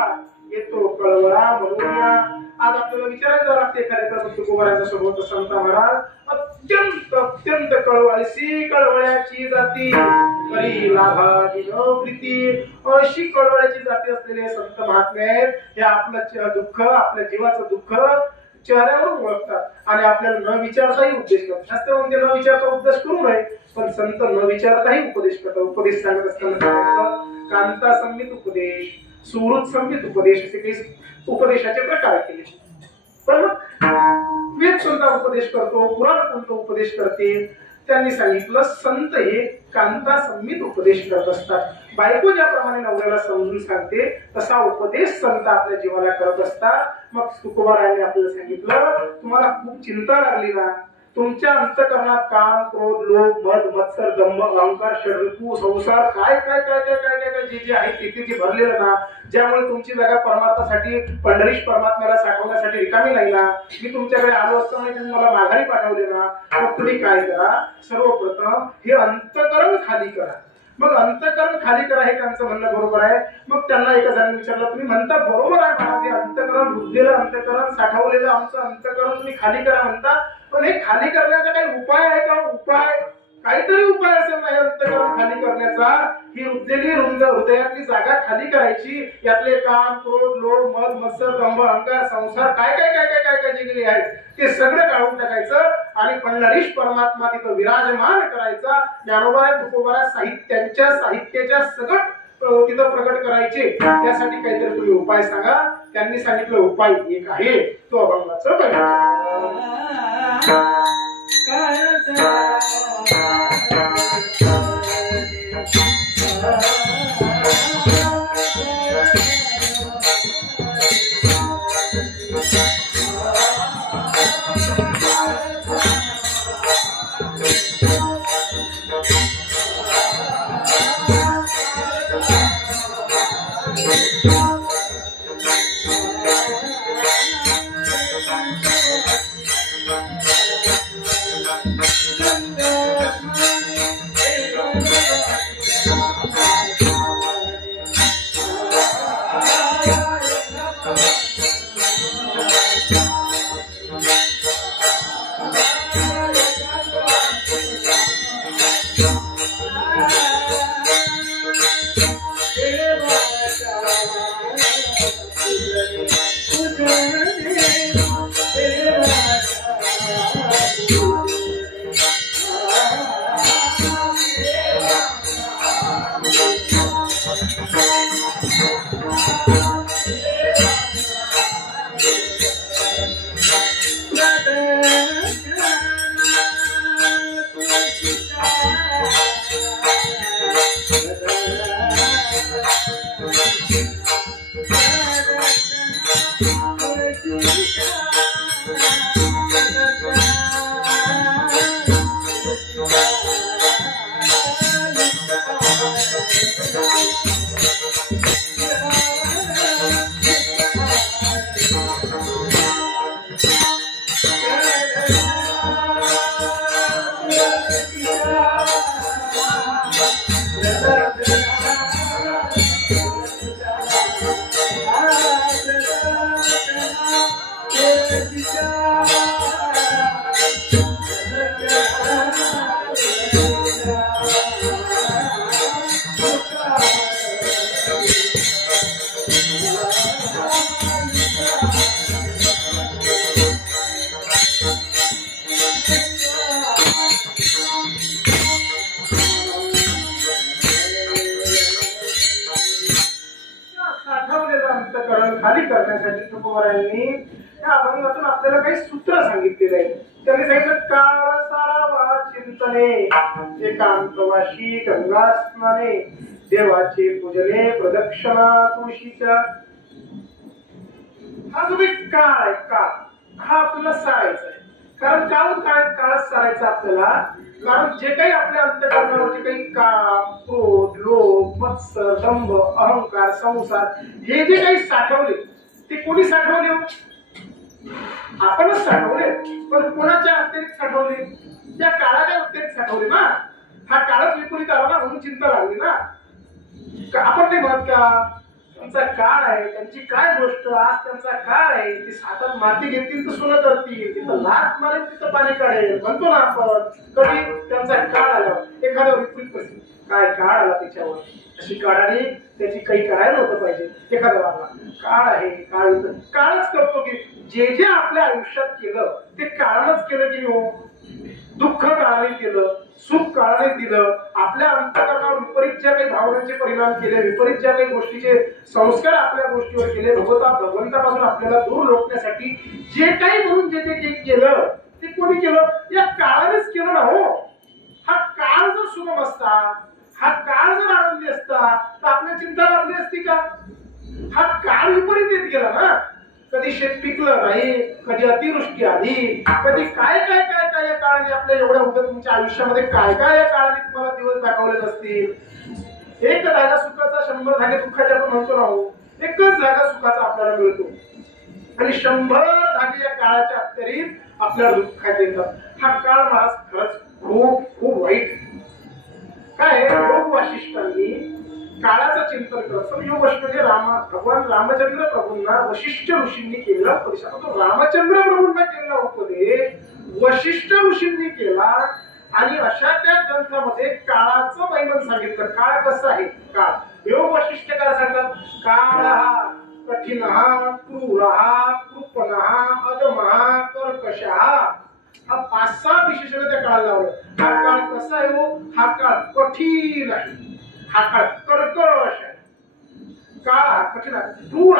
येतो कळवळा म्हणून. आज आपल्याला विचारायचं लागते एखाद्या तुकोबारांच्या सोबत संत महाराज अत्यंत अत्यंत कळवळीशी कळवळ्याची जाती करी लाभाची न प्रीती. अशी कळवळ्याची जाती असलेले संत महात्मे आहेत. हे आपलं दुःख, आपल्या जीवाचं दुःख चेहऱ्यावरून ओळखतात आणि आपल्याला न विचारताही उपदेश करतात. शास्त्र म्हणजे न विचारता उपदेश करू नये, पण संत न विचारताही उपदेश करतात. उपदेश सांगत असताना कांता संमित उपदेश, सुहृद संमित उपदेश असे काही उपदेशाचे प्रकार केले. पण वेद कोणता उपदेश करतो, पुराण कोणता उपदेश करते, त्यांनी सांगितलं संत हे कांता संमित उपदेश करत असतात. बायको ज्याप्रमाणे नवऱ्याला समजून सांगते तसा उपदेश संत आपल्या जीवाला करत असतात. मग तुकोबारायांनी आपल्याला सांगितलं, तुम्हाला खूप चिंता लागली ना, तुमच्या अंतःकरणात काम, क्रोध, लोभ, मद, मत्सर, दंभ, अहंकार, षड्रिपू, संसार काय काय काय काय काय काय जे जे आहे ते जे भरलेलं ना, ज्यामुळे तुमची जागा परमार्थासाठी पंढरीश परमात्म्याला साठवण्यासाठी रिकामी नाही ना. मी तुमच्याकडे आलो असताना तुम्ही मला माघारी पाठवले ना. मग तुम्ही काय करा, सर्वप्रथम हे अंतःकरण खाली करा. मग अंतःकरण खाली करा हे त्यांचं म्हणणं बरोबर आहे. मग त्यांना एका जणांनी विचारलं, तुम्ही म्हणता बरोबर आहे, माझे अंतःकरण बुद्धीला अंतःकरण साठवलेलं आमचं अंतःकरण तुम्ही खाली करा म्हणता, पण हे खाली करण्याचा काही उपाय आहे का. उपाय काहीतरी उपाय असेल नाही अंतःकरण खाली करण्याचा. ही रुजलेली हृदयातली जागा खाली करायची. यातले काम, क्रोध, लोभ, मद, मत्सर, दंभ, अहंकार, संसार काय काय काय काय काय काय जे गेले आहेत ते सगळं काढून टाकायचं आणि पंढरीश परमात्मा तिथं विराजमान करायचा. ज्ञानोबा तुकोबा साहित्याच्या सगळं तिथं प्रकट करायचे. त्यासाठी काहीतरी तुम्ही उपाय सांगा. त्यांनी सांगितलं उपाय एक आहे, तो अभंगाचं अभंगातून आपल्याला काही सूत्र सांगितलेलं आहे. त्यांनी सांगितलं काळ सारावा चिंतने एकांतवाशी गंगा स्नाने देवाचे पूजने प्रदक्षिणा तुळशीच्या. हा जो काळ आहे काळ हा आपल्याला सारायचा आहे. कारण काळच सारायचा आपल्याला. कारण जे काही आपल्या अंतःकरणावर जे काही काम क्रोध लोभ मत्सर दंभ अहंकार संसार हे जे काही साठवले ते कोणी साठवले? आपणच साठवले. पण कोणाच्या अत्याधिक साठवले? त्या काळाच्या अत्याधिक साठवले ना. हा काळच विपरीत आला ना म्हणून चिंता लागली ना. आपण नाही म्हणत का त्यांचा काळ आहे त्यांची काय गोष्ट आज त्यांचा काळ आहे ती हातात माती घेतील तर सोनं करतील तिथं लाट मारेल तिथं पाणी काढेल म्हणतो ना आपण. कधी त्यांचा काळ आला एखाद्यावर विपरीत परिस्थिती काय काळ आला त्याच्यावर अशी काळाने त्याची काही करायला नव्हतं पाहिजे. एखादा वागला काळ आहे काळच करतो की जे जे आपल्या आयुष्यात केलं ते काळानंच केलं की हो. दुःख काळाने केलं सुख काळाने दिलं. आपल्या अंतःकरणावर विपरीत ज्या काही भावनांचे परिणाम केले विपरीत ज्या काही गोष्टीचे संस्कार आपल्या गोष्टीवर केले भगवंतापासून आपल्याला दूर रोखण्यासाठी जे काही म्हणून जे जे काही केलं ते कोणी केलं? या काळानेच केलं ना हो. हा काळ जर सुगम असता हा काळ जर आनंदी असता तर आपल्या चिंता लागली असती का? हा काळ विपरीत येत गेला ना. कधी शेत पिकलं नाही कधी अतिवृष्टी आली कधी काय काय काय काय या काळाने आपल्या एवढ्या उद्या तुमच्या आयुष्यामध्ये काय काय या काळाने तुम्हाला दिवस दाखवले नसतील. एक जागा सुखाचा 100 धागे दुःखाचे आपण म्हणतो ना हो. एकच जागा सुखाचा आपल्याला मिळतो आणि 100 धागे या काळाच्या अत्तरीत आपल्याला दुःखाचे येतात. हा काळ महाराज खरंच खूप खूप वाईट. काय योग वासिष्ठांनी काळाचं चिंतन करत योग म्हणजे भगवान रामचंद्र प्रभूंना वशिष्ठ ऋषींनी केलेला उपदेश. तो रामचंद्र प्रभूंना केलेला उपदेश वशिष्ठ ऋषींनी केला आणि अशा त्या ग्रंथामध्ये काळाचं महिमन सांगितलं. काळ कसं आहे? काळ योग वशिष्ठ काय सांगतात? काळ हा कठीण क्रूर कृपण अदम कर्कश हा 5-6 विशेषण त्या काळाला लावलं. हा काळ कसा आहे हो? हा काळ कठीण आहे. हा काळ कर्कश आहे. काळ हा कठीण आहे. क्रूर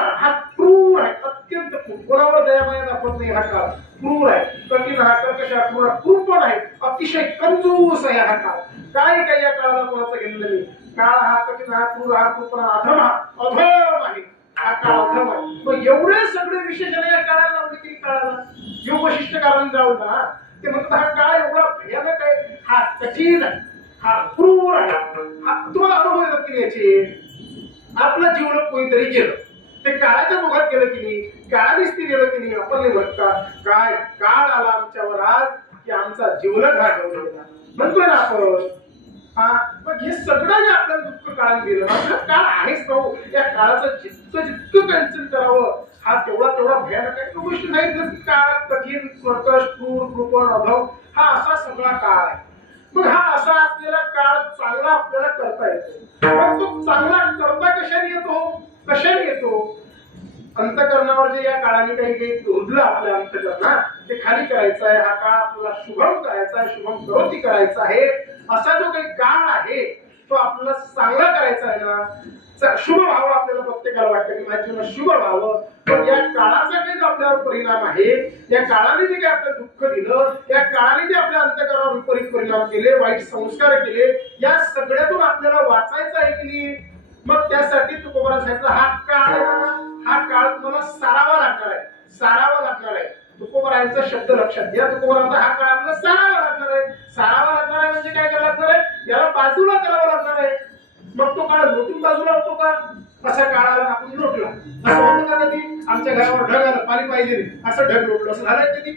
आहे अत्यंत क्रूर. कोणावर दयामाया दाखवत नाही. हा काळ क्रूर आहे कठीण हा कर्कश हा क्रूर कृपण आहे अतिशय कंजूस आहे. हा काळ काय काय या काळाला कोणाचं घेतलं नाही. काळ हा कठीण हा क्रूर हा कृपण अधम आहे. हा काळ अधम आहे. मग एवढे सगळे विशेषण या काळाला लावले की काळाला योग वशिष्ठ कारण जाऊ ना ते म्हणतात हा काळ एवढा भयानक आहे. हा कठीण आहे हा क्रूर आहे. हा तुम्हाला अनुभव येतात की याचे? आपलं जीवन कोणीतरी गेलं ते काळाच्या मुखात गेलं की नाही काळानेच ते गेलं की नाही. आपण नाही म्हणत का काय काळ आला आमच्यावर आज की आमचा जीवनच हा ठेवला गेला म्हणतोय ना आपण. हा पण हे सगळं जे आपल्याला दुःख काळात गेलं काळ आहेच नको. या काळाचं जितकं कंचन करावं हा तेवढा भयानक आहे. गोष्टी सांगितलं की काळ कठीण कर्कश क्रूर कृपण अभव हा असा सगळा काळ आहे. मग हा असा असलेला काळ चांगला आपल्याला करता येतो. पण तो चांगला करता कशाने येतो? कशाने येतो? अंतःकरणावर जे या काळाने काही रुजलं आपल्या अंतःकरणात ते खाली करायचं आहे. हा काळ आपल्याला शुभम करायचा आहे शुभम करोती करायचा आहे. असा जो काही काळ आहे तो आपल्याला चांगला करायचा आहे ना. शुभ व्हावं आपल्याला प्रत्येकाला वाटतं की माझ्या जीवनात शुभ व्हावं. पण या काळाचा काही आपल्यावर परिणाम आहे या काळाने जे काही आपलं दुःख दिलं या काळाने जे आपल्या अंतःकरणावर विपरीत परिणाम केले वाईट संस्कार केले या सगळ्यातून आपल्याला वाचायचं आहे की नाही. मग त्यासाठी तुकोबाराज सांगितलं हा काळ हा काळ तुम्हाला सारावा लागणार आहे. सारावा लागणार आहे. तुकोबारायांचा शब्द लक्षात घ्या. तुकोबारांचा हा काळ आपल्याला सारावा लागणार आहे. सारावा लागणार आहे म्हणजे काय करावं लागणार आहे? याला बाजूला करावं लागणार आहे. मग तो काळ लोटून बाजूला होतो का? असा काळाला आपण लोटला असं होतं का कधी? आमच्या घरावर ढग आलं पाणी पाहिजे असं ढग लोटलं असं झालंय कधी?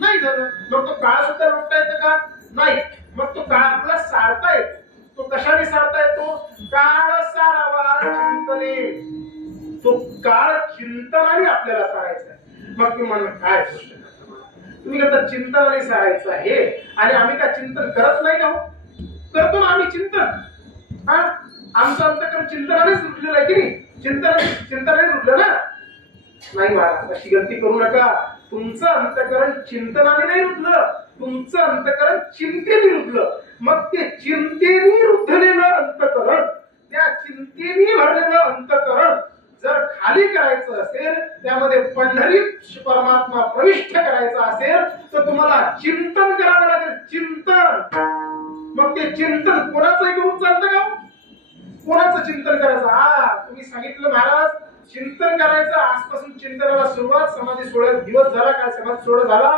नाही झालं. मग तो काळ सुद्धा लोटता येतं का? नाही. मग तो काळ आपल्याला सारता येतो. तो कशाने सारता येतो? काळ सारावा चिंतने. तो काळ चिंतनाने आपल्याला सारायचा आहे. मग तुम्ही म्हणा काय गोष्ट करता तुम्ही म्हणता चिंतनाने सारायचं आहे आणि आम्ही काय चिंतन करत नाही का? करतो ना आम्ही चिंतन. हा आमचं अंतःकरण चिंतनानेच रुजलेलं आहे की नाही? चिंतनाने रुजलं ना. नाही महाराज अशी गलती करू नका. तुमचं अंतःकरण चिंतनाने नाही रुजलं तुमचं अंतःकरण चिंतेने रुजलं. मग ते चिंतेने रुजलेलं अंतःकरण त्या चिंतेने भरलेलं अंतःकरण जर खाली करायचं असेल, त्यामध्ये पंढरीत परमात्मा प्रविष्ट करायचा असेल, तर तुम्हाला चिंतन करावं लागेल. चिंतन. मग ते चिंतन कोणाचंही करून चालतं का? कोणाचं चिंतन करायचं? तुम्ही सांगितलं महाराज चिंतन करायचं. आजपासून चिंतनाला सुरुवात. समाधी सोहळ्यात दिवस झाला, काल समाधी सोहळा झाला,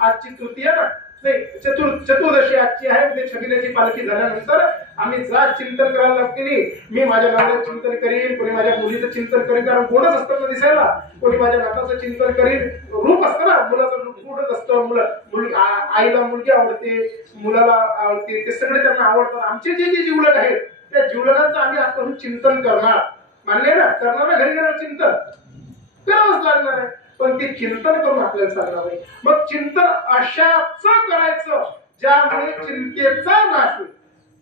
आजची तृतीय ना नाही चतुर्दशी आजची आहे. उद्या छबिल्याची पालखी झाल्यानंतर आम्ही जा चिंतन करायला लागतील. मी माझ्या नावाचं चिंतन करीन, कोणी माझ्या मुलीचं चिंतन करीन, कारण गोडच असतं ना दिसायला. कोणी माझ्या नाताचं चिंतन करीन. रूप असतं ना मुलाचं, रूप गोडच असतं. आईला मुलगी आवडते, मुलाला आवडते, ते सगळे त्यांना आवडतात. आमचे जे जे जीवलग आहेत त्या जीवलगांचं आम्ही आजपासून चिंतन करणार. मान्य ना? करणार ना? घरी गेल्यावर चिंतन करावंच लागणार आहे. पण ते चिंतन करून आपल्याला चालणार नाही. मग चिंतन अशाच करायचं ज्यामुळे चिंतेचा नाश होईल.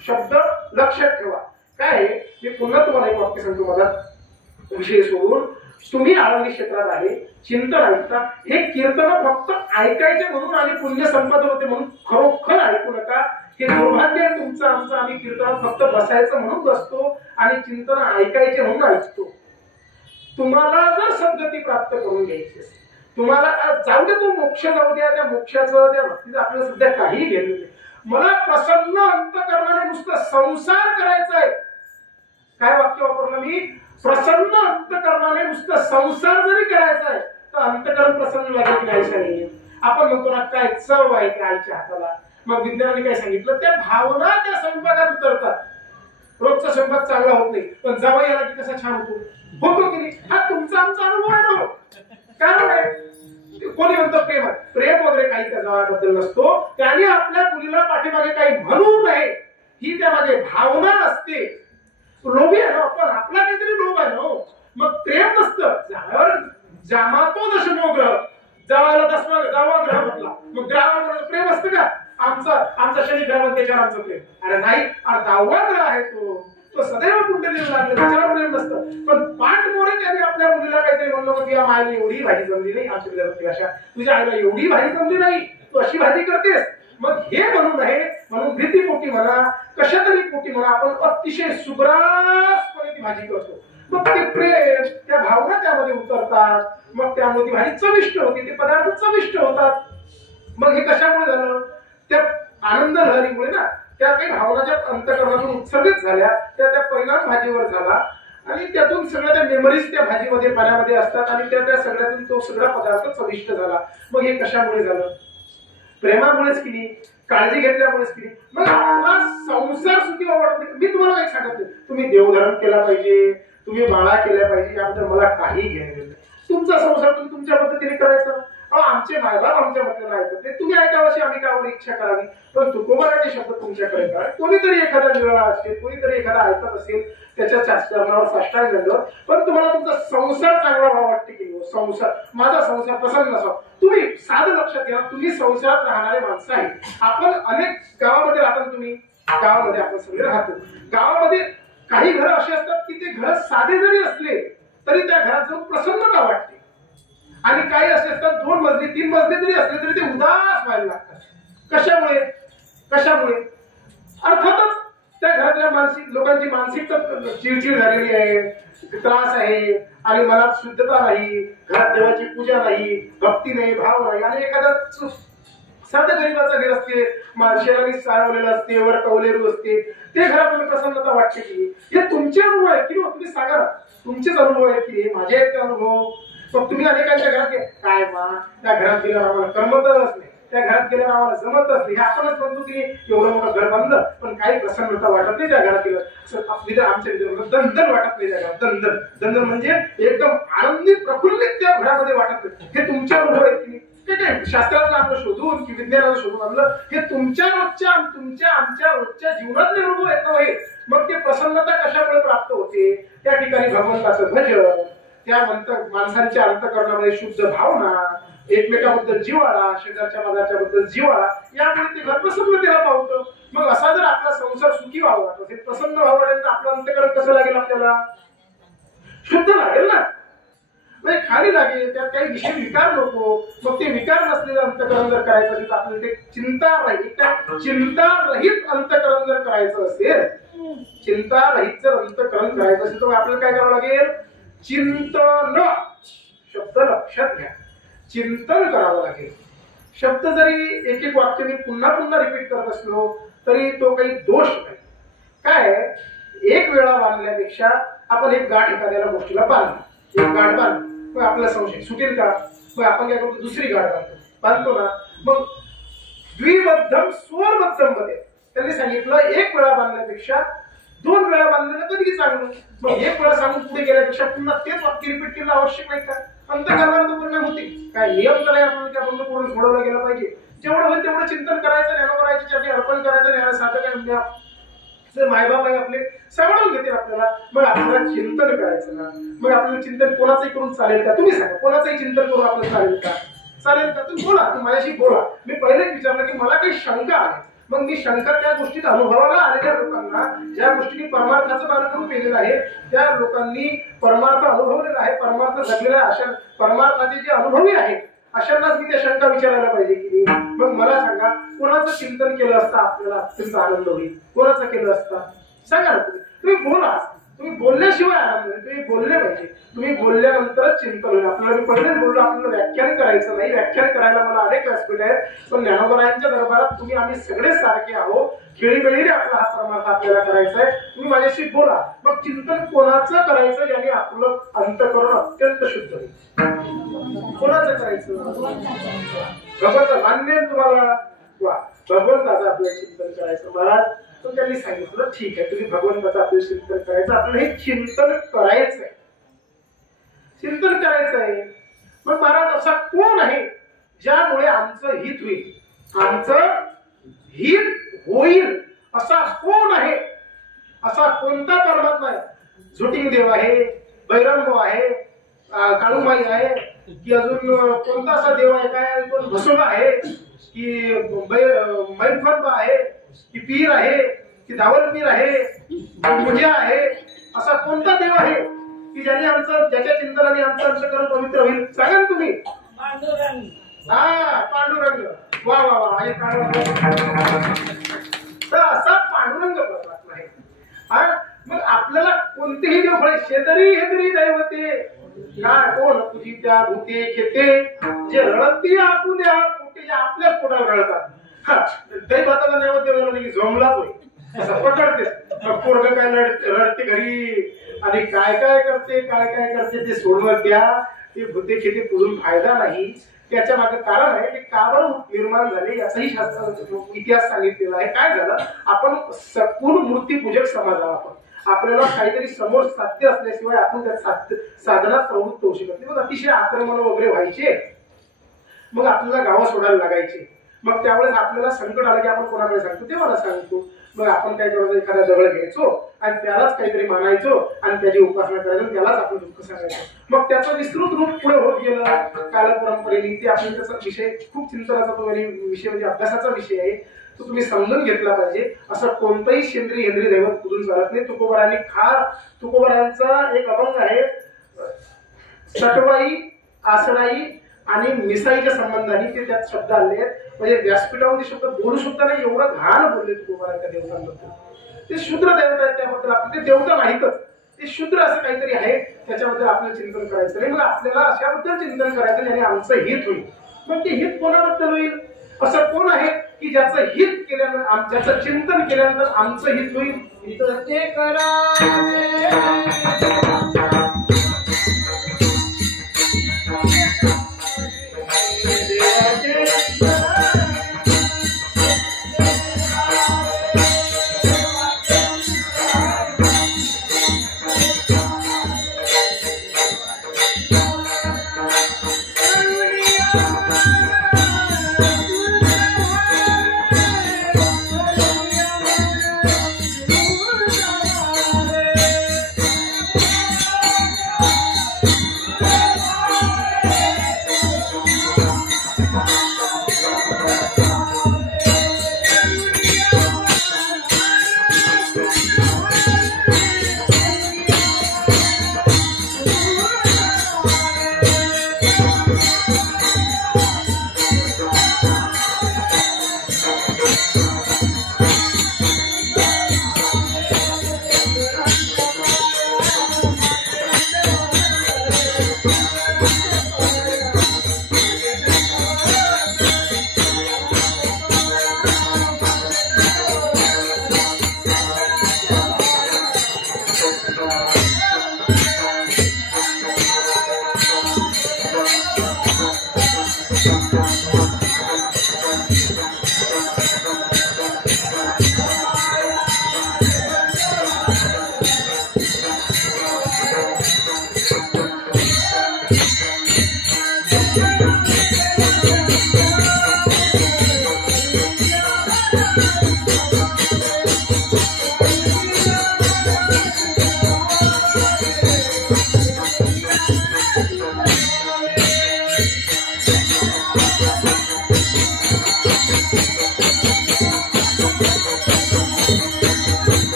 शब्द लक्षात ठेवा. काय मी पुन्हा तुम्हाला एक वाक्य सांगतो. माझा विषय सोडून तुम्ही आळंदी क्षेत्रात आहे, चिंतन ऐकता. हे कीर्तन फक्त ऐकायचे म्हणून आणि पुण्य संपादन होते म्हणून खरोखर ऐकू नका. हे दुर्भाग्य आहे तुमचं आमचं. आम्ही कीर्तनात फक्त बसायचं म्हणून बसतो आणि चिंतन ऐकायचे म्हणून ऐकतो. तुम्हाला जर सद्गती प्राप्त करून घ्यायची असेल, तुम्हाला जाऊ दे तो मोक्ष जाऊ द्या, त्या मोक्षाचं त्या भक्तीचं आपल्याला सध्या काही घेणं नाही. मला प्रसन्न अंतकरणाने नुसतं संसार करायचा आहे. काय वाक्य वापरलं मी? प्रसन्न अंतकरणाने नुसतं संसार जरी करायचा आहे तर अंतकरण प्रसन्न लागेल की नाही? आपण म्हणतो ना काय चव आहे त्या आईच्या हाताला. मग विज्ञानाने काय सांगितलं? त्या भावना त्या स्वयंपाकात उतरतात. रोजचा स्वयंपाक चांगला होत नाही, पण जावई आला की कसा छान होतो की नाही? हा तुमचा आमचा अनुभव आहे ना. कारण आहे कोणी म्हणतो प्रेम आहे, प्रेम वगैरे काही त्या जावयाबद्दल नसतो. त्याने आपल्या मुलीला पाठीमागे काही म्हणू नये ही त्यामागे भावना असते. लोभी आहे ना आपण, आपला काहीतरी लोभ आहे ना. मग प्रेम नसतं. जावयावर जामातो दशमो ग्रह, जावायला 10वा ग्रह म्हटला. मग ग्रहावर प्रेम असतं का? आमचा शनी ग्रह त्याच्यावर आमचं प्रेम. अरे नाही, 10वा ग्रह आहे तो सदैव कुंडलीला लागला, त्याच्यावर प्रेम नसतं. पण पाठ मोरे त्याने आपल्या मुलीला काहीतरी म्हणलं की तुझ्या मायला एवढी भाजी जमली नाही, आमच्या अशा तुझ्या आईला एवढी भाजी जमली नाही, तू अशी भाजी करतेस. मग हे म्हणू नये म्हणून भीतीपोटी म्हणा, कशा तरी पोटी म्हणा, आपण अतिशय सुग्रासपणे ती भाजी करतो. मग ते प्रेम, त्या भावना त्यामध्ये उतरतात. मग त्यामुळे ती भाजी चविष्ट होती, ते पदार्थ चविष्ट होतात. मग हे कशामुळे झालं? त्या आनंद लहरीमुळे ना. त्या काही भावनाच्या अंतकरणातून उत्सर्जित झाल्या, त्या परिणाम भाजीवर झाला आणि त्यातून सगळ्या त्या मेमरीज त्या भाजीमध्ये पाण्यामध्ये असतात आणि त्या सगळ्यातून तो सगळा पदार्थ चविष्ट झाला. मग हे कशामुळे झालं? प्रेमामुळेच की नाही, काळजी घेतल्यामुळेच की नाही. मग आपला संसार सुखी वाटत. मी तुम्हाला एक सांगत नाही तुम्ही देवधर्म केला पाहिजे, तुम्ही माळा केल्या पाहिजे, याबद्दल मला काही घेणं नाही. तुमचा संसार तुम्ही तुमच्या पद्धतीने करायचा. आमचे मायबाप आमच्या म्हटलं ऐकत नाही, तुम्ही ऐकावशी आम्ही काय इच्छा करावी. पण तुकोबाराचे शब्द तुमच्याकडे काय, कोणीतरी एखादा निराळा असेल, कोणीतरी एखादा ऐकत असेल, त्याच्या चरणावर साष्टांग घाललं. पण तुम्हाला तुमचा संसार चांगला व्हावा वाटते की संसार, माझा संसार प्रसन्न असावा. तुम्ही साधं लक्षात घ्या, तुम्ही संसारात राहणारे माणसं आहे. आपण अनेक गावामध्ये राहतात, तुम्ही गावामध्ये आपण सगळे राहतो. गावामध्ये काही घरं अशी असतात की ते घर साधे जरी असले तरी त्या घरात जाऊन प्रसन्नता वाटते. आणि काही असे असतात 2 मजली 3 मजली जरी असले तरी ते उदास व्हायला लागतात. कशामुळे? अर्थातच त्या घरातल्या लोकांची मानसिकता चिडचिड झालेली आहे, त्रास आहे आणि मनात शुद्धता नाही, घरात देवाची पूजा नाही, भक्ती नाही, भाव नाही. आणि एखादा साधं गरीबाचं घर असते, शेणाने सारवलेलं असते, वर कवलेरू असते, ते घरामध्ये प्रसन्नता वाटते की. हे तुमचे अनुभव आहे की तुम्ही सांगा ना, तुमचेच अनुभव आहेत की माझे आहेत ते अनुभव. मग तुम्ही अनेकांच्या घरात काय त्या घरात गेल्यावर आम्हाला करमतच नाही, त्या घरात गेल्यावर आम्हाला जमतच नाही. हे आपणच म्हणतो की एवढं मोठं घर बांधलं पण काही प्रसन्नता वाटत नाही त्या घरात गेलं. आमच्या दंदन वाटत नाही त्या घरात. दंदन म्हणजे एकदम आनंदी प्रफुल्लित त्या घरामध्ये वाटत नाही. हे तुमचे अनुभव आहेत की नाही? शास्त्राला आपण शोधून की विज्ञानाला शोधून आणलं, हे तुमच्या आमच्या रोजच्या जीवनातले अनुभव आहेत ना. मग ते प्रसन्नता कशामुळे प्राप्त होते? त्या ठिकाणी भगवंताचं भजन, त्या माणसांच्या अंतःकरणामध्ये शुद्ध भावना, एकमेकाबद्दल जिव्हाळा, शेजारच्या माजारच्या बद्दल जिव्हाळा, यामुळे ते घर प्रसन्नतेला पावतं. मग असा जर आपला संसार सुखी व्हावा वाटत असेल, प्रसन्न व्हावं वाटेल, तर आपलं अंतःकरण कसं लागेल? आपल्याला शुद्ध लागेल ना, म्हणजे खाली लागेल. त्यात काही विषय विकार नको. मग ते विकार नसलेलं अंतःकरण जर करायचं असेल तर आपल्याला ते चिंतारहित अंतःकरण जर करायचं असेल, चिंतारहित जर अंतःकरण करायचं असेल तर आपल्याला काय करावं लागेल? चिंतन शब्द लक्षात घ्या, चिंतन करावं लागेल. शब्द जरी एक एक वाक्य मी पुन्हा पुन्हा रिपीट करत असलो तरी तो काही दोष नाही. काय एक वेळा बांधल्यापेक्षा आपण एक गाठ एखाद्याला गोष्टीला बांधली, एक गाठ बांधली, मग आपला संशय सुटेल का? मग आपण काय करतो, दुसरी गाठ बांधतो ना. मग द्विबद्धम स्वरबद्धम मध्ये त्यांनी सांगितलं एक वेळा बांधल्यापेक्षा 2 वेळा बांधलेलं कधी चांगलं. मग एक वेळा सांगून पुढे गेल्यापेक्षा पुन्हा तेच वाक्य रिपीट केलं आवश्यक नाही का? अंतःकरणाला परिणाम होते. काय नियम तर आहे आपण त्या बंद करून सोडवला गेला पाहिजे. जेवढं होईल तेवढं चिंतन करायचं, ज्ञान करायचं, ज्यांनी अर्पण करायचं, ज्ञान साधक जर मायबाप आहे आपले सांभाळून घेतील आपल्याला. मग आपल्याला चिंतन करायचं ना. मग आपल्याला चिंतन कोणाचंही करून चालेल का? तुम्ही सांगा, कोणाचंही चिंतन करून आपल्याला चालेल का? चालेल का? तुम्ही बोला, तुम्ही माझ्याशी बोला. मी पहिलेच विचारलं की मला काही शंका आहे. मग मी शंका त्या गोष्टीत अनुभवाला आलेल्या लोकांना, ज्या गोष्टींनी परमार्थाचं बांधकाम केलेलं आहे, त्या लोकांनी परमार्थ अनुभवलेला आहे, परमार्थ जगलेला आहे, अशा परमार्थाचे जे अनुभवी आहेत अशांनाच मी त्या शंका विचारायला पाहिजे की नाही. मग मला सांगा, कोणाचं चिंतन केलं असतं आपल्याला अत्यंत आनंद होईल? कोणाचं केलं असतं सांगा ना. तुम्ही बोला. तुम्ही बोलल्याशिवाय आनंद नाही, तुम्ही बोलले पाहिजे. तुम्ही बोलल्यानंतरच चिंतन होईल. आपल्याला मी पहिलेच बोललो, आपल्याला व्याख्यान करायचं नाही. व्याख्यान करायला मला अनेक व्यासपीठ आहेत, पण ज्ञानोबरायांच्या दरबारात तुम्ही आम्ही सगळे सारखे आहोत. खेळीमेळीने आपला हा परमार्थ आपल्याला करायचा आहे. तुम्ही माझ्याशी बोला. मग चिंतन कोणाचं करायचं ज्याने आपलं अंतःकरण अत्यंत शुद्ध होईल? कोणाचं करायचं? भगवंत मान्य तुम्हाला? वा, भगवंताचं आपलं चिंतन करायचं. महाराज तो त्यांनी सांगितलं ठीक आहे, तुम्ही भगवंताचं आपलं चिंतन करायचं. आपल्याला हे चिंतन करायचंय, चिंतन करायचंय. मग महाराज असा कोण आहे ज्यामुळे आमचं हित होईल? आमचं हित होईल असा कोण आहे? असा कोणता परमात्मा आहे? झोटिंग देव आहे, बैरंब आहे, काळूमाई आहे, की अजून कोणता असा देव आहे? काय कोण भसोबा आहे, की मैफंब आहे, की पीर आहे, की धावल पीर आहे, मुजिया आहे? असा कोणता देव आहे की ज्याने आमचं, ज्याच्या चिंतनाने आमचं अंतःकरण पवित्र होईल? सांगा ना तुम्ही. पांडुरंग. हा, पांडुरंग. वा वा वा. आणि असा पांडुरंग परमात्मा आहे. हा, मग आपल्याला कोणतेही देव फळे शेतरी हेतरी दैवते काय कोण तुझी त्या भूते खेते जे रडती आपुल्या पोटी, जे आपल्याच पोटाला रडतात. दैवताचा नैवेद्य बनवलं की झोमलाच होईल असं पकडते. पोरग काय रडते घरी आणि काय काय करते, काय काय करते ते सोडून द्या. ते भूते खेते पुजून फायदा नाही. त्याच्या मागे कारण आहे, ते का बरं निर्माण झाले याचाही शास्त्र इतिहास सांगितलेला आहे. काय झालं, आपण पूर्ण मूर्तीपूजक समाज आहोत. आपल्याला काहीतरी समोर साध्य असल्याशिवाय आपण त्या साधनात प्रवृत्त होऊ शकत नाही. मग अतिशय आक्रमण वगैरे व्हायचे, मग आपल्याला गावं सोडायला लागायचे. मग त्यावेळेस आपल्याला संकट आलं की आपण कोणाकडे सांगतो? देवाला सांगतो. मग आपण काय करायचं, एखादा दगड घ्यायचो आणि त्यालाच काहीतरी मानायचो आणि त्याची उपासना करायचो, त्यालाच आपण दुःख सांगायचो. मग त्याचं विस्तृत रूप पुढे होत गेलं कालपरंपरेने. ते आपण त्याचा विषय खूप चिंतनाचा तो विषय म्हणजे अभ्यासाचा विषय आहे, तो तुम्ही समजून घेतला पाहिजे. असं कोणतंही शेंद्री हेंद्री दैवत पुजून चालत नाही. तुकोबारांचा एक अभंग आहे, सटवाई आसराई आणि मिसाईच्या संबंधाने ते त्यात शब्द आले आहेत. म्हणजे व्यासपीठावर शब्द बोलू सुद्धा नाही, एवढं घाण बोलले तुकोबारांच्या देवतांबद्दल. ते शूद्र देवता आहेत, त्याबद्दल आपण ते देवता नाहीतच, ते शूद्र असं काहीतरी आहे, त्याच्याबद्दल आपल्याला चिंतन करायचं नाही. मग आपल्याला अशाबद्दल चिंतन करायचं ज्याने आमचं हित होईल. मग ते हित कोणाबद्दल होईल? असं कोण आहे की ज्याचं हित केल्यानंतर, ज्याचं चिंतन केल्यानंतर आमचं हित होईल? हित ते करा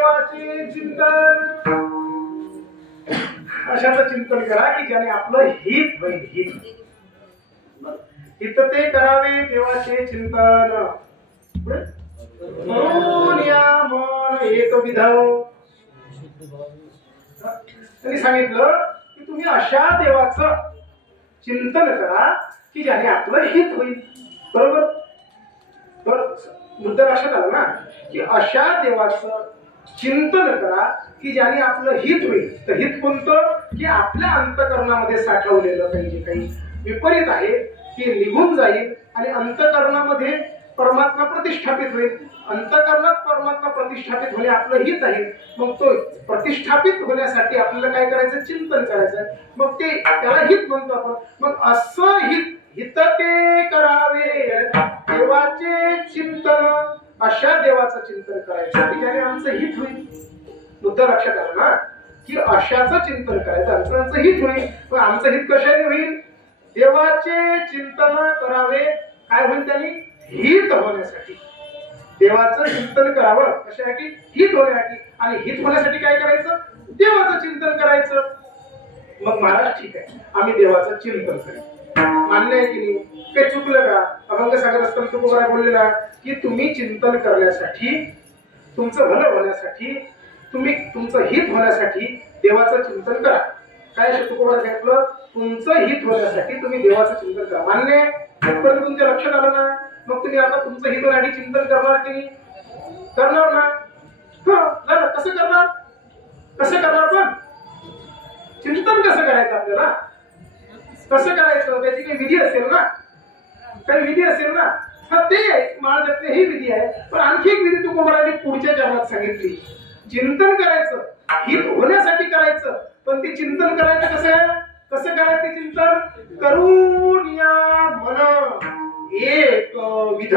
देवाचे चिंतन, अशाचं चिंतन करा की ज्याने आपलं हित होईल. हित ते करावे देवाचे चिंतन. म्हणून या मन एक विधव. त्यांनी सांगितलं की तुम्ही अशा देवाचं चिंतन करा की ज्याने आपलं हित होईल. बरोबर. तर मुद्दा लक्षात आला ना की अशा देवाचं चिंतन करा की ज्याने आपलं हित होईल. तर हित कोणतं की आपल्या अंतःकरणामध्ये साठवलेलं काही विपरीत आहे ते निघून जाईल आणि अंतःकरणामध्ये परमात्मा प्रतिष्ठापित होईल. अंतःकरणात परमात्मा प्रतिष्ठापित होणे आपलं हित आहे. मग तो प्रतिष्ठापित होण्यासाठी आपल्याला काय करायचं, चिंतन करायचं. मग ते त्याला हित म्हणतो आपण. मग असं हित ते करावे देवाचे चिंतन. अशा देवाचं चिंतन करायचं की ज्याने आमचं हित होईल. मुद्दा लक्षात आला ना की अशाचं चिंतन करायचं, आमचं हित होईल. पण आमचं हित कशाने होईल, देवाचे चिंतन करावे. काय होईल त्यांनी, हित होण्यासाठी. देवाचं चिंतन करावं कशासाठी, हित होण्यासाठी. आणि हित होण्यासाठी काय करायचं, देवाचं चिंतन करायचं. मग महाराज ठीक आहे आम्ही देवाचं चिंतन करू, मान्य आहे की नाही. काही चुकलं का. अभंग सांगत असताना तुकोबा बोललेला की तुम्ही चिंतन करण्यासाठी, तुमचं भलं होण्यासाठी, तुम्ही तुमचं हित होण्यासाठी देवाचं चिंतन करा. काय तुकोबा सांगितलं, तुमचं हित होण्यासाठी तुम्ही देवाचं चिंतन करा. मान्य आहे. पण तुमच्या लक्षात आलं ना. मग तुम्ही आता तुमचं हित होण्यासाठी चिंतन करणार की नाही, करणार ना. हो कसं करणार, कसं करणार. पण चिंतन कसं करायचं आपल्याला, कसं करायचं त्याची काही विधी असेल ना, काही विधी असेल ना. ते महाराजांची ही विधी आहे. पण आणखी एक विधी तुकोबारांनी पुढच्या चरणात सांगितली. चिंतन करायचं हित होण्यासाठी करायचं. पण ते चिंतन करायचं कसं आहे, कसं करायचं ते चिंतन, करून या मन एक विध.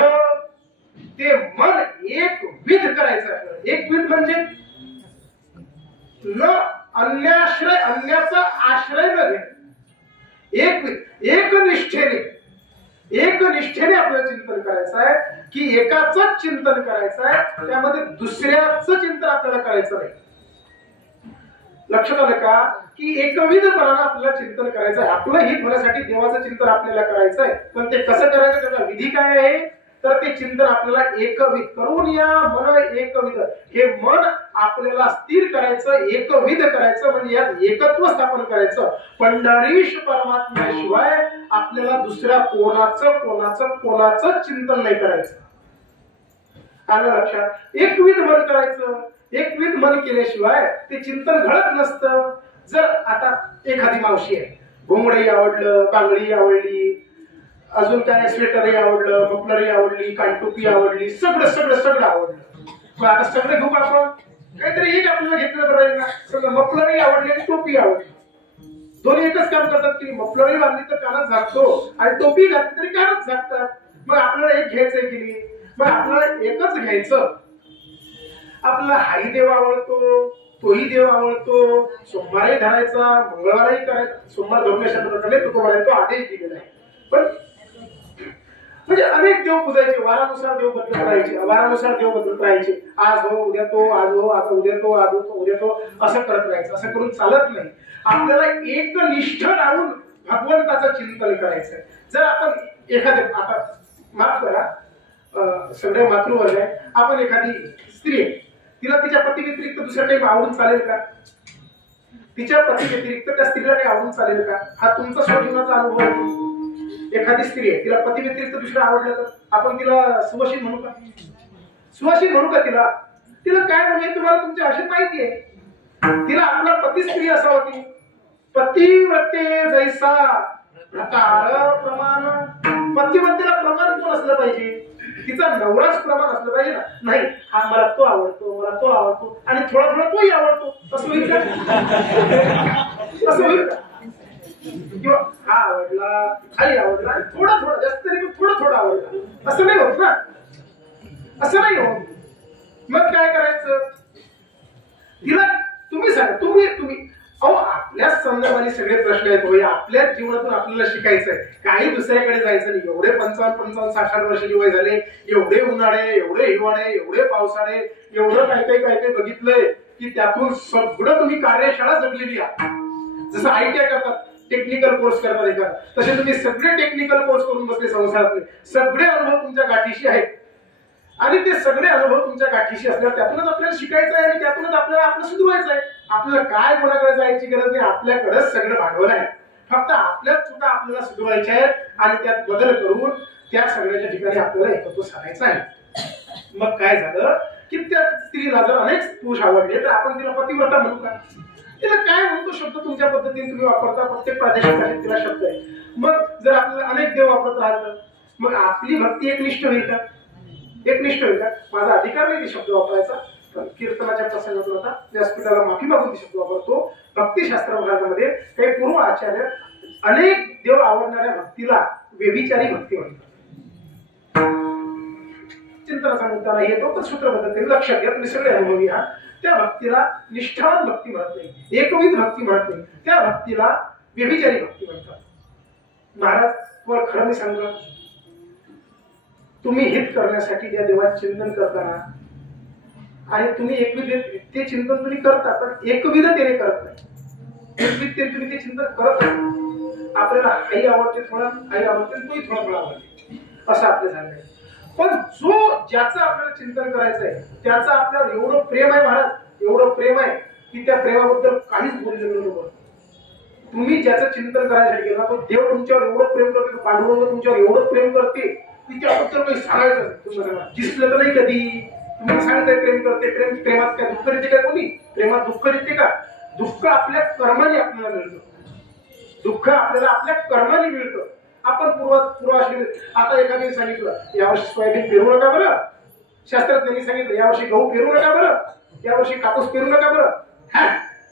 ते मन एक विध करायचं. एक विध म्हणजे न अन्याश्रय, अन्याचा आश्रय न घेणे. एक निष्ठेने आपल्याला चिंतन करायचं आहे की एकाच चिंतन करायचं आहे, त्यामध्ये दुसऱ्याचं चिंतन आपल्याला करायचं नाही. लक्षात आलं का की एकविधपणानं आपल्याला चिंतन करायचं आहे. आपलं हित होण्यासाठी देवाचं चिंतन आपल्याला करायचं आहे. पण ते कसं करायचं, त्याचा विधी काय आहे. तर ते चिंतन आपल्याला एकविध करून या मन एकविध. हे मन आपल्याला स्थिर करायचं, एकविध करायचं. म्हणजे यात एकत्व स्थापन करायचं. पंढरीश परमात्म्याशिवाय आपल्याला दुसऱ्या कोणाचं चिंतन नाही करायचं. आलं लक्षात. एकविध मन करायचं. एकविध मन केल्याशिवाय ते चिंतन घडत नसतं. जर आता एखादी मावशी आहे, घोंगडही आवडलं, बांगडी आवडली, अजून काय स्वेटरही आवडलं, मफलरही आवडली, कानटोपी आवडली, सगळं आवडलं. मग आता सगळं घेऊ आपण, काहीतरी एक आपल्याला घेतलं तर राहील ना. सगळं मफलरही आवडली आणि टोपी आवडली. दोन्ही एकच काम करतात की मफलरही बांधली तर कानात झाकतो आणि टोपी घातली तरी कानात झाकतात. मग आपल्याला एक घ्यायचंय की नाही. मग आपल्याला एकच घ्यायचं. आपल्याला हाही देव आवडतो, तोही देव आवडतो. सोमवारही धरायचा, मंगळवारही करायचा. सोमवार धर्मेशास्त्राने तुकोबारांनी तो आदेश दिलेला आहे. पण म्हणजे अनेक देव पूजायचे, वारानुसार देव बदलत राहायचे, वारानुसार देव बदलत राहायचे. आज हो उद्या तो, आज हो आता उद्या तो, आज हो उद्या तो, असं करत राहायचं. असं करून चालत नाही. आपल्याला एकनिष्ठ राहून भगवंताचं चिंतन करायचं. जर आपण एखाद्या, आता माफ करा सगळे मातृवर्ग आहे, आपण एखादी स्त्री आहे, तिला तिच्या पती व्यतिरिक्त दुसरं काही आवडून चालेल का. तिच्या पती व्यतिरिक्त त्या स्त्रीला काही आवडून चालेल का. हा तुमचा स्वजीवनाचा अनुभव आहे. एखादी स्त्री आहे, तिला पती व्यतिरिक्त दुसरं आवडलं तर आपण तिला सुवासिन म्हणू का, सुवासिन म्हणू का तिला. तिला काय म्हणू तुम्हाला तुमच्या अशी माहिती आहे. तिला आपला पती स्त्री असावा की पतिव्रते जैसा प्रकार प्रमाण. पतिव्रतेला प्रमाण कोण असलं पाहिजे, तिचा नवराच प्रमाण असलं पाहिजे ना. नाही हा मला तो आवडतो, मला तो आवडतो आणि थोडा थोडा तोही आवडतो, असं होईल का. असं होईल का. किंवा हा आवडला, खाली आवडला, थोडा थोडा, जास्त नाही थोडा आवडला, असं नाही होत ना. असं नाही होत. मग काय करायचं, तिला तुम्ही सांगा, तुम्ही अहो आपल्या संदर्भाने जीवनाने सगळे प्रश्न आहेत होय, आपल्याच जीवनातून आपल्याला शिकायचंय, काही दुसऱ्याकडे जायचं नाही. एवढे 55, 60 वर्षाची वय झाले, एवढे उन्हाळे, एवढे हिवाळे, एवढे पावसाळे, एवढं काय काय बघितलंय की त्यातून सगळं तुम्ही कार्यशाळा जगलेली आहे. जसं ITI करतात, टेक्निकल कोर्स करतात एखादा, तसे तुम्ही सगळे टेक्निकल कोर्स करून बसले संसारातले. सगळे अनुभव तुमच्या गाठीशी आहेत आणि ते सगळे अनुभव तुमच्या गाठीशी असल्यावर त्यातूनच आपल्याला शिकायचं आहे आणि त्यातूनच आपल्याला आपलं सुधरवायचं आहे. आपल्याला काय कोणाकडे जायची गरज नाही, आपल्याकडेच सगळं भांडवल आहे. फक्त आपल्याच चुका आपल्याला सुधरवायच्या आहेत आणि त्यात बदल करून त्या सगळ्याच्या ठिकाणी आपल्याला एकत्व साधायचं आहे. मग काय झालं की त्या स्त्रीला जर अनेक पुरुष आवडले तर आपण तिला पतिव्रता म्हणू का? तिला काय म्हणतो शब्द तुमच्या पद्धतीने तुम्ही वापरता, प्रत्येक प्रादेशिक भाषेत तिला शब्द आहे. मग जर आपल्याला अनेक देव वापरत राहतं मग आपली भक्ती एकनिष्ठ होईल का? एकनिष्ठ होईल का? माझा अधिकार नाही ते शब्द वापरायचा, पण कीर्तनाच्या प्रसंगातून आता व्यासपीठाला माफी मागून ते शब्द वापरतो. भक्तिशास्त्र भागामध्ये काही पूर्व आचार्य अनेक देव आवडणाऱ्या भक्तीला व्यभिचारी भक्ती म्हणतात. चिंतनाचा मुद्दा नाही येतो, पण सूत्र पद्धतीने लक्षात घ्या, तुम्ही सगळे अनुभवी आहात. त्या भक्तीला निष्ठावान भक्ती म्हणत नाही, एकविध भक्ती म्हणत नाही, त्या भक्तीला व्यभिचारी भक्ती म्हणतात. महाराज तुम्हाला खरं मी सांगतो, तुम्ही हित करण्यासाठी त्या देवाचं चिंतन करताना आणि तुम्ही एकविध ते चिंतन तुम्ही करता, पण एकविधतेने करत नाही. एकविधतेने तुम्ही ते चिंतन करत नाही. आपल्याला आई आवडते थोडा, आई आवडते तोही थोडा आवडते, असं आपलं झालंय. पण जो ज्याचं आपल्याला चिंतन करायचंय त्याचं आपल्यावर एवढं प्रेम आहे महाराज, एवढं प्रेम आहे की त्या प्रेमाबद्दल काहीच बोललेलं नव्हतं. तुम्ही ज्याचं चिंतन करायसाठी गेला तो देव तुमच्यावर एवढं प्रेम करते, पांडुरंग तुमच्यावर एवढं प्रेम करते की त्याबद्दल काही सांगायचं तुम्हाला दिसलं तर नाही कधी. तुम्हाला सांगताय प्रेम करते, प्रेमात काय दुःख देते का? कोणी प्रेमात दुःख देते का? दुःख आपल्या कर्माने आपल्याला मिळतं, दुःख आपल्याला आपल्या कर्माने मिळतं. आपण पूर्वाश्रमी आता एखाद्याने सांगितलं यावर्षी सोयाबीन पेरू नका बरं, शास्त्रज्ञांनी सांगितलं यावर्षी गहू पेरू नका बरं, यावर्षी कापूस पेरू नका बरं.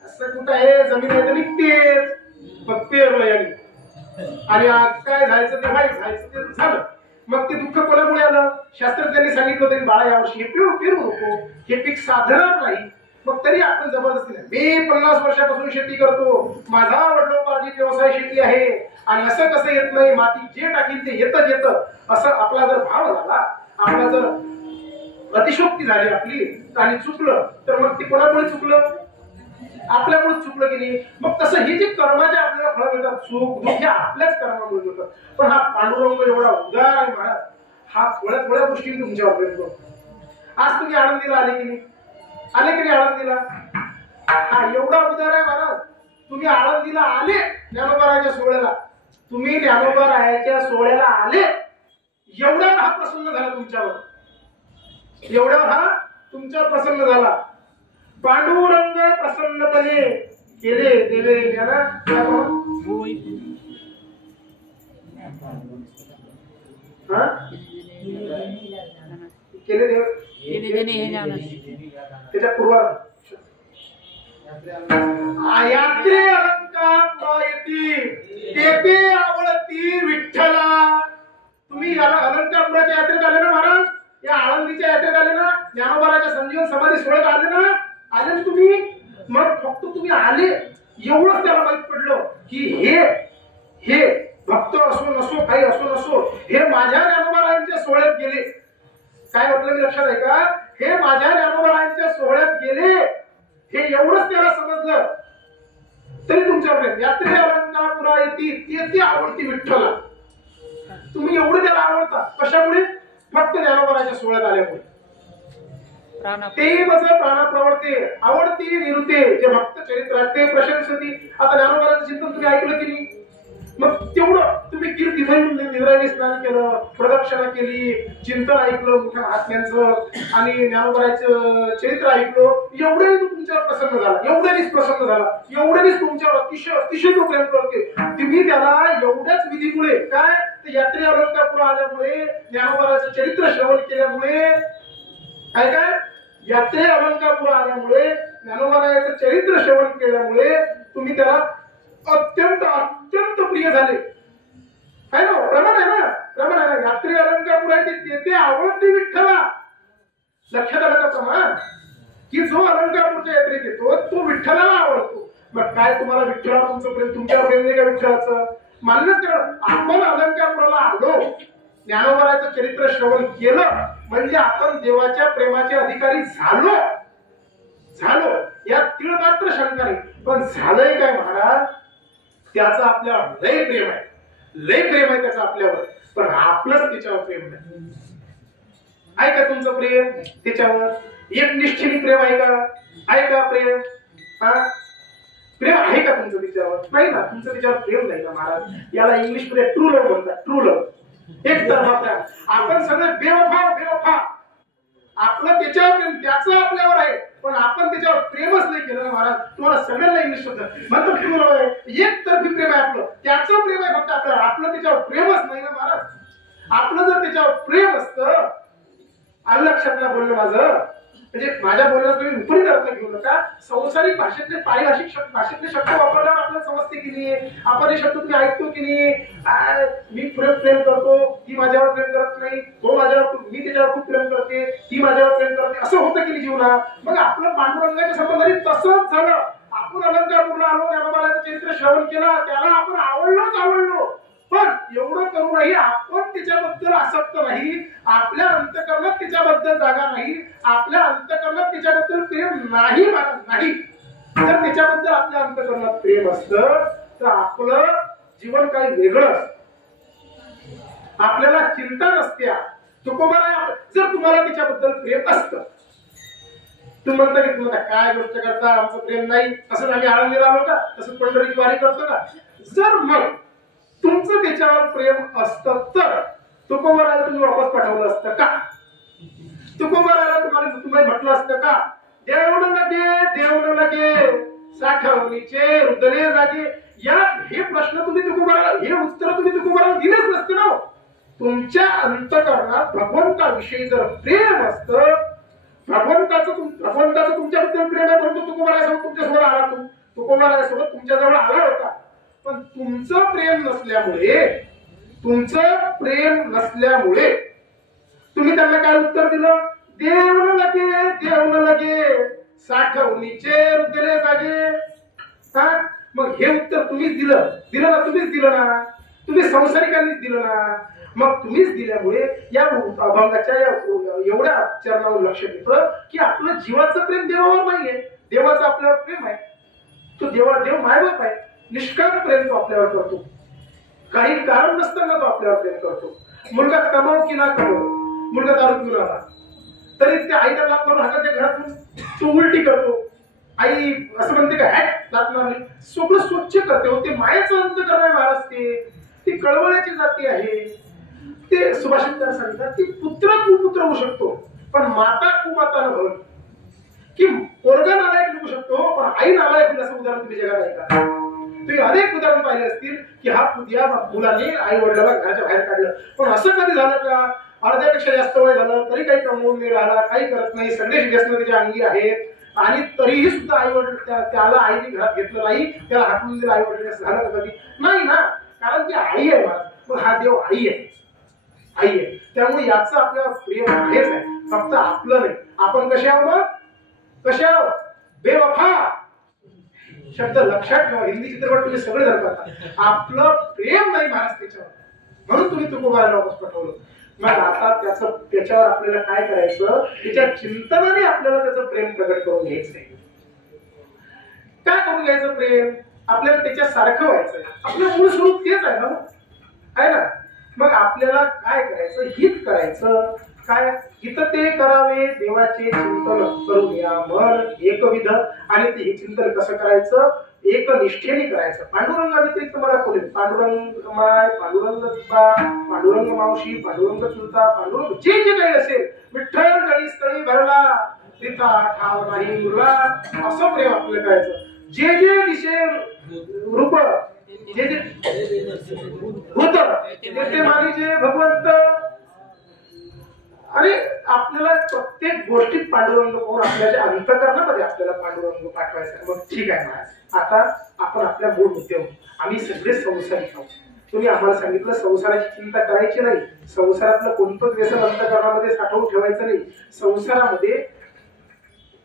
असं कुठं आहे? जमीन आहे तर निघतेच, मग पेरलं यांनी आणि काय जायचं ते व्हायचं ते झालं. मग ते दुःख कोणामुळे आलं? शास्त्रज्ञांनी सांगितलं तरी बाळा यावर्षी हे पेरू नको, हे पीक साधणार नाही. मग तरी आपण जबरदस्ती नाही. मी 50 वर्षापासून शेती करतो, माझा वडिलोपार्जित व्यवसाय शेती आहे आणि असं कसं येत नाही, माती जे टाकील ते येतं असं आपला जर भाव झाला, आपला जर अतिशोक्ती झाली आपली आणि चुकलं तर मग ते कोणामुळे चुकलं? आपल्यामुळे चुकलं की नाही. मग तसं हे जे कर्माचे आपल्याला फळ मिळतात, सुख दुःख आपल्याच कर्मामुळे मिळतात. पण हा पांडुरंग एवढा उदार आहे महाराज, हा थोड्या थोड्या गोष्टी तुमच्यावर प्रेम करतो. आज तुम्ही आळंदीला आले की नाही? आले की नाही आळंदीला? हा एवढा उदार आहे महाराज. तुम्ही आळंदीला आले ज्ञानोबाराच्या सोहळ्याला, तुम्ही ज्ञानोबाराच्या सोहळ्याला आले, एवढा हा प्रसन्न झाला तुमच्यावर, एवढा हा तुमच्यावर प्रसन्न झाला. पांडुरंग प्रसन्नपणे केले देवे ज्ञाना केले देव त्याच्या पूर्वार्ध यात्रे अलंकार तेथे आवडती विठ्ठला. तुम्ही अलंकारपुराच्या यात्रेत आले ना महाराज, या आळंदीच्या यात्रेत आले ना, ज्ञानोबाराच्या संजीवन समाधी सोहळ्यात आले ना, आले ना तुम्ही. मग फक्त तुम्ही आले एवढंच त्याला माहित पडलं की हे भक्त असो नसो, काही असो नसो, हे माझ्या ज्ञानोबारायांच्या सोहळ्यात गेले. काय म्हटलं मी लक्षात आहे का? हे माझ्या ज्ञानोबारायांच्या सोहळ्यात गेले, हे एवढंच त्याला समजलं. तरी तुमच्याकडे यात्रे अलंकापुरा येते आवडती विठ्ठला. तुम्ही एवढं त्याला आवडता कशामुळे? फक्त ज्ञानोबाराच्या सोहळ्यात आल्यामुळे. ते माझं प्राणाप्रवृत्ती आवडती निरुते जे भक्त चरित्र ते प्रशंसती. आता ज्ञानोबाराचं चिंतन तुम्ही ऐकलं की नाही? मग तेवढं तुम्ही कीर्ती निराने स्नान केलं, प्रदक्षिणा केली, चिंतन ऐकलं मोठ्या महात्म्यांचं आणि ज्ञानोबाराचं चरित्र ऐकलं, एवढ्याने तो तुमच्यावर प्रसन्न झाला, एवढ्यानेच प्रसन्न झाला, एवढ्यानेच तुमच्यावर अतिशय तो प्रेम करते. तुम्ही त्याला एवढ्याच विधीमुळे काय ते यात्रे अलंकापुरा आल्यामुळे, ज्ञानोबाराचं चरित्र श्रवण केल्यामुळे, काय यात्रे अलंकापुरा आल्यामुळे, ज्ञानोबाराचं चरित्र श्रवण केल्यामुळे तुम्ही त्याला अत्यंत प्रिय झाले. आहे ना? प्रमाण आहे ना? प्रमाण आहे ना? यात्रे अलंकापुरा तेथे आवडते विठ्ठला. लक्षात आलं का प्रमाण? की जो अलंकापूरच्या यात्रेत येतो तो विठ्ठलाला आवडतो मग काय तुम्हाला विठ्ठलावर तुमचं प्रेम, तुमच्यावर प्रेम नाही का विठ्ठलाचं? मान्यच करा. आपण अलंकारपुराला आलो, ज्ञानोबराचं चरित्र श्रवण केलं म्हणजे आपण देवाच्या प्रेमाचे अधिकारी झालो. यात तीळ मात्र शंका नाही. पण झालंय काय महाराज? त्याचं आपल्यावर लय प्रेम आहे त्याचं आपल्यावर, पण आपलंच त्याच्यावर प्रेम नाही. आहे का तुमचं प्रेम त्याच्यावर? एक निष्ठेने प्रेम आहे का प्रेम? प्रेम आहे का तुमचं त्याच्यावर? नाही ना, तुमचं त्याच्यावर प्रेम नाही ना महाराज. याला इंग्लिश मध्ये ट्रू लव्ह म्हणतात. ट्रू लव्ह एक तर आपण सगळे बेवफा. आपलं त्याच्यावर प्रेम, त्याचं आपल्यावर आहे, पण आपण त्याच्यावर प्रेमच नाही केलं ना महाराज. तुम्हाला सगळ्यांना इंग्लिश शब्द म्हणतो ट्रू लव्ह आहे, एक तर्फी प्रेम आहे आपलं, त्याचं प्रेम आहे फक्त आपल्यावर, आपलं त्याच्यावर प्रेमच नाही ना महाराज. आपलं जर त्याच्यावर प्रेम असतं, आलं लक्षात ना बोलणं माझं? म्हणजे माझ्या बोलण्यात तुम्ही विपरीत अर्थ घेऊ नका. संसारिक भाषेतले भाषेतले शब्द वापरल्यावर आपल्याला समजते की नाही, आपण हे शब्द तुम्ही ऐकतो की नाही. मी प्रेम करतो, ती माझ्यावर प्रेम करत नाही, तो माझ्यावर, मी त्याच्यावर खूप प्रेम करते, ती माझ्यावर प्रेम करते, असं होतं की नाही जीवनात? मग आपलं पांडुरंगाच्या संबंधाने तसंच झालं. आपण अलंकारपूरला आलो, ज्ञानोबाचं चरित्र श्रवण केला, त्याला आपण आवडलो, पण एवढं करूनही आपण त्याच्याबद्दल आसक्त नाही, आपल्या अंतःकरणात त्याच्याबद्दल जागा नाही, आपल्या अंतःकरणात त्याच्याबद्दल प्रेम नाही नाही. जर त्याच्याबद्दल आपल्या अंतःकरणात प्रेम असतं तर आपलं जीवन काही वेगळं, आपल्याला चिंता नसत्या. तुकोबाला जर तुम्हाला त्याच्याबद्दल प्रेम असतं, तुम्ही म्हणता की तुम्हाला काय गोष्ट करता, आमचं प्रेम नाही, असंच आम्ही आळंदीला आलो का, तसंच पंढरीची वारी करतो का? जर मग तुमचं त्याच्यावर प्रेम असतं तर तुकोबाराला तुम्ही वापस पाठवलं असतं का? तुकोबाराला तुम्हाला म्हटलं असतं का, देव लगे साठवणीचे रुदले जागे? हे प्रश्न तुम्ही तुकोबाराला, हे उत्तर तुम्ही तुकोबाराला दिलेच नसते ना. तुमच्या अंतःकरणात भगवंताविषयी जर प्रेम असतं, भगवंताचं तुमच्याबद्दल प्रेम आहे, परंतु तुकोबारासोबत तुमच्यासोबत आला, तुकोबारासोबत तुमच्याजवळ आला होता, पण तुमचं प्रेम नसल्यामुळे तुम्ही त्यांना काय उत्तर दिलं? देव न लगे साठवणीचे रुदले जागे. मग हे उत्तर तुम्हीच दिलं ना, तुम्ही संसारिकांनीच दिलं ना. मग तुम्हीच दिल्यामुळे या अभंगाच्या एवढ्या चरणावर लक्ष देतं की आपलं जीवाचं प्रेम देवावर नाहीये, देवाचं आपल्यावर प्रेम आहे. तो देव मायबाप आहे, निष्काम प्रेम तो आपल्यावर करतो, काही कारण नसताना तो आपल्यावर प्रेम करतो. मुलगा कमाव की ना कमाव, मुलगा दारू पिऊन आला तरी त्या आईला लात मारून हाताच्या घरातून तो उलटी करतो. आई असं म्हणते का हॅट लात मारली, सगळं स्वच्छ करते. होते मायाचं अंत करणारे महाराज, ती कळवळ्याची जाती आहे. ते सुभाषितकार सांगतात की पुत्र कुपुत्र होऊ शकतो, पण माता कुमाता न भरून, की पोरगा नालायक निघू शकतो पण आई नालायक होईल, असं उदाहरण तुम्ही जगात आहे का? तुम्ही अनेक उदाहरण पाहिले असतील की या मुलाने आई वडिलांना घराच्या बाहेर काढलं, पण असं कधी झालं का अर्ध्यापेक्षा जास्त वय झालं तरी काही कमवून नाही राहिला, काही करत नाही, संदेश व्यसन त्याच्या अंगी आहेत, आणि तरीही सुद्धा आई वडील त्याला आईने घरात घेतलं नाही, त्याला हाकलून दिलं आई वडील, झालं कधी नाही ना, कारण ती आई आहे मला. पण हा देव आई आहे. त्यामुळे याचं आपल्यावर प्रेम आहेच आहे, फक्त आपलं नाही. आपण कशा बेवफा शब्द लक्षात ठेवा. हिंदी चित्रपट तुम्ही सगळे धरता, आपलं प्रेम नाही महाराज त्याच्यावर, म्हणून तुम्ही तुकोबाराला वापस पाठवलं. मग आता त्याच्यावर आपल्याला काय करायचं? त्याच्या चिंतनाने आपल्याला त्याचं प्रेम प्रकट करून घ्यायचंय. काय करून घ्यायचं प्रेम? आपल्याला त्याच्यासारखं व्हायचंय. आपलं मूळ स्वरूप तेच आहे ना. मग आपल्याला काय करायचं? हित करायचं. काय हित ते करावे देवाचे चिंतन करून या मन एकविध. आणि ते चिंतन कसं करायचं? एक निष्ठेने करायचं. पांडुरंगा व्यतिरिक्त मला कोणी पांडुरंग माय, पांडुरंग बाबा, पांडुरंग मावशी, पांडुरंग चुलता, पांडुरंग जे जे काही असेल, विठ्ठल गळी स्थळी भरला तिथा ठाव नाही मुरला, असं प्रेम आपलं करायचं. जे जे दिशे रूप, जे जे होत ते मानिजे भगवंत. आणि आपल्याला प्रत्येक गोष्टीत पांडुरंग कोण आपल्याच्या अंतःकरणामध्ये आपल्याला पांडुरंग पाठवायचा. मग ठीक आहे महाराज, आता आपण आपल्या मूळ मुद्द्यावर, आम्ही सगळे संसारिक आहोत. तुम्ही आम्हाला सांगितलं संसाराची चिंता करायची नाही, संसारातलं कोणतंच व्यसन अंतःकरणामध्ये साठवून ठेवायचं नाही. संसारामध्ये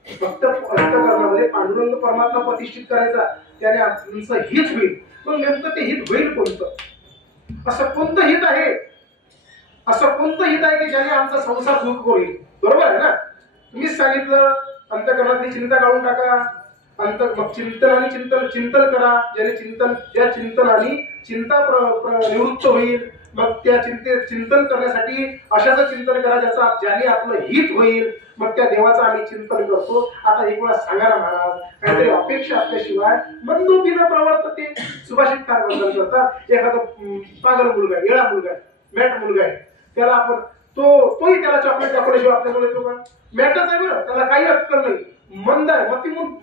फक्त अंतःकरणामध्ये पांडुरंग परमात्मा प्रतिष्ठित करायचा, त्याने आमचं हित होईल. मग नेमकं ते हित होईल कोणतं? असं कोणतं हित आहे, असं कोणतं हित आहे की ज्याने आमचा संसार सुख होईल? बरोबर आहे ना? तुम्हीच सांगितलं अंतःकरणातली चिंता काढून टाका. मग चिंतन आणि चिंतन करा, ज्याने ज्या चिंतनाने चिंता निवृत्त होईल. मग त्या चिंतन करण्यासाठी अशाच चिंतन करा ज्याने आपलं हित होईल. मग त्या देवाचं आम्ही चिंतन करतो. आता एक वेळा सांगा ना महाराज, काहीतरी अपेक्षा असल्याशिवाय मंदोपीनं प्रवर्तते. सुभाषित काय वर्णन करतात, एखादा पागल मुलगा, येळा मुलगा, मॅट मुलगा आहे, त्याला आपण तोही त्याला चॉकलेट दाखवल्याशिवाय आपल्याकडे येतो का? मॅटच आहे बरं, त्याला काही अक्कल नाही, मंद आहे,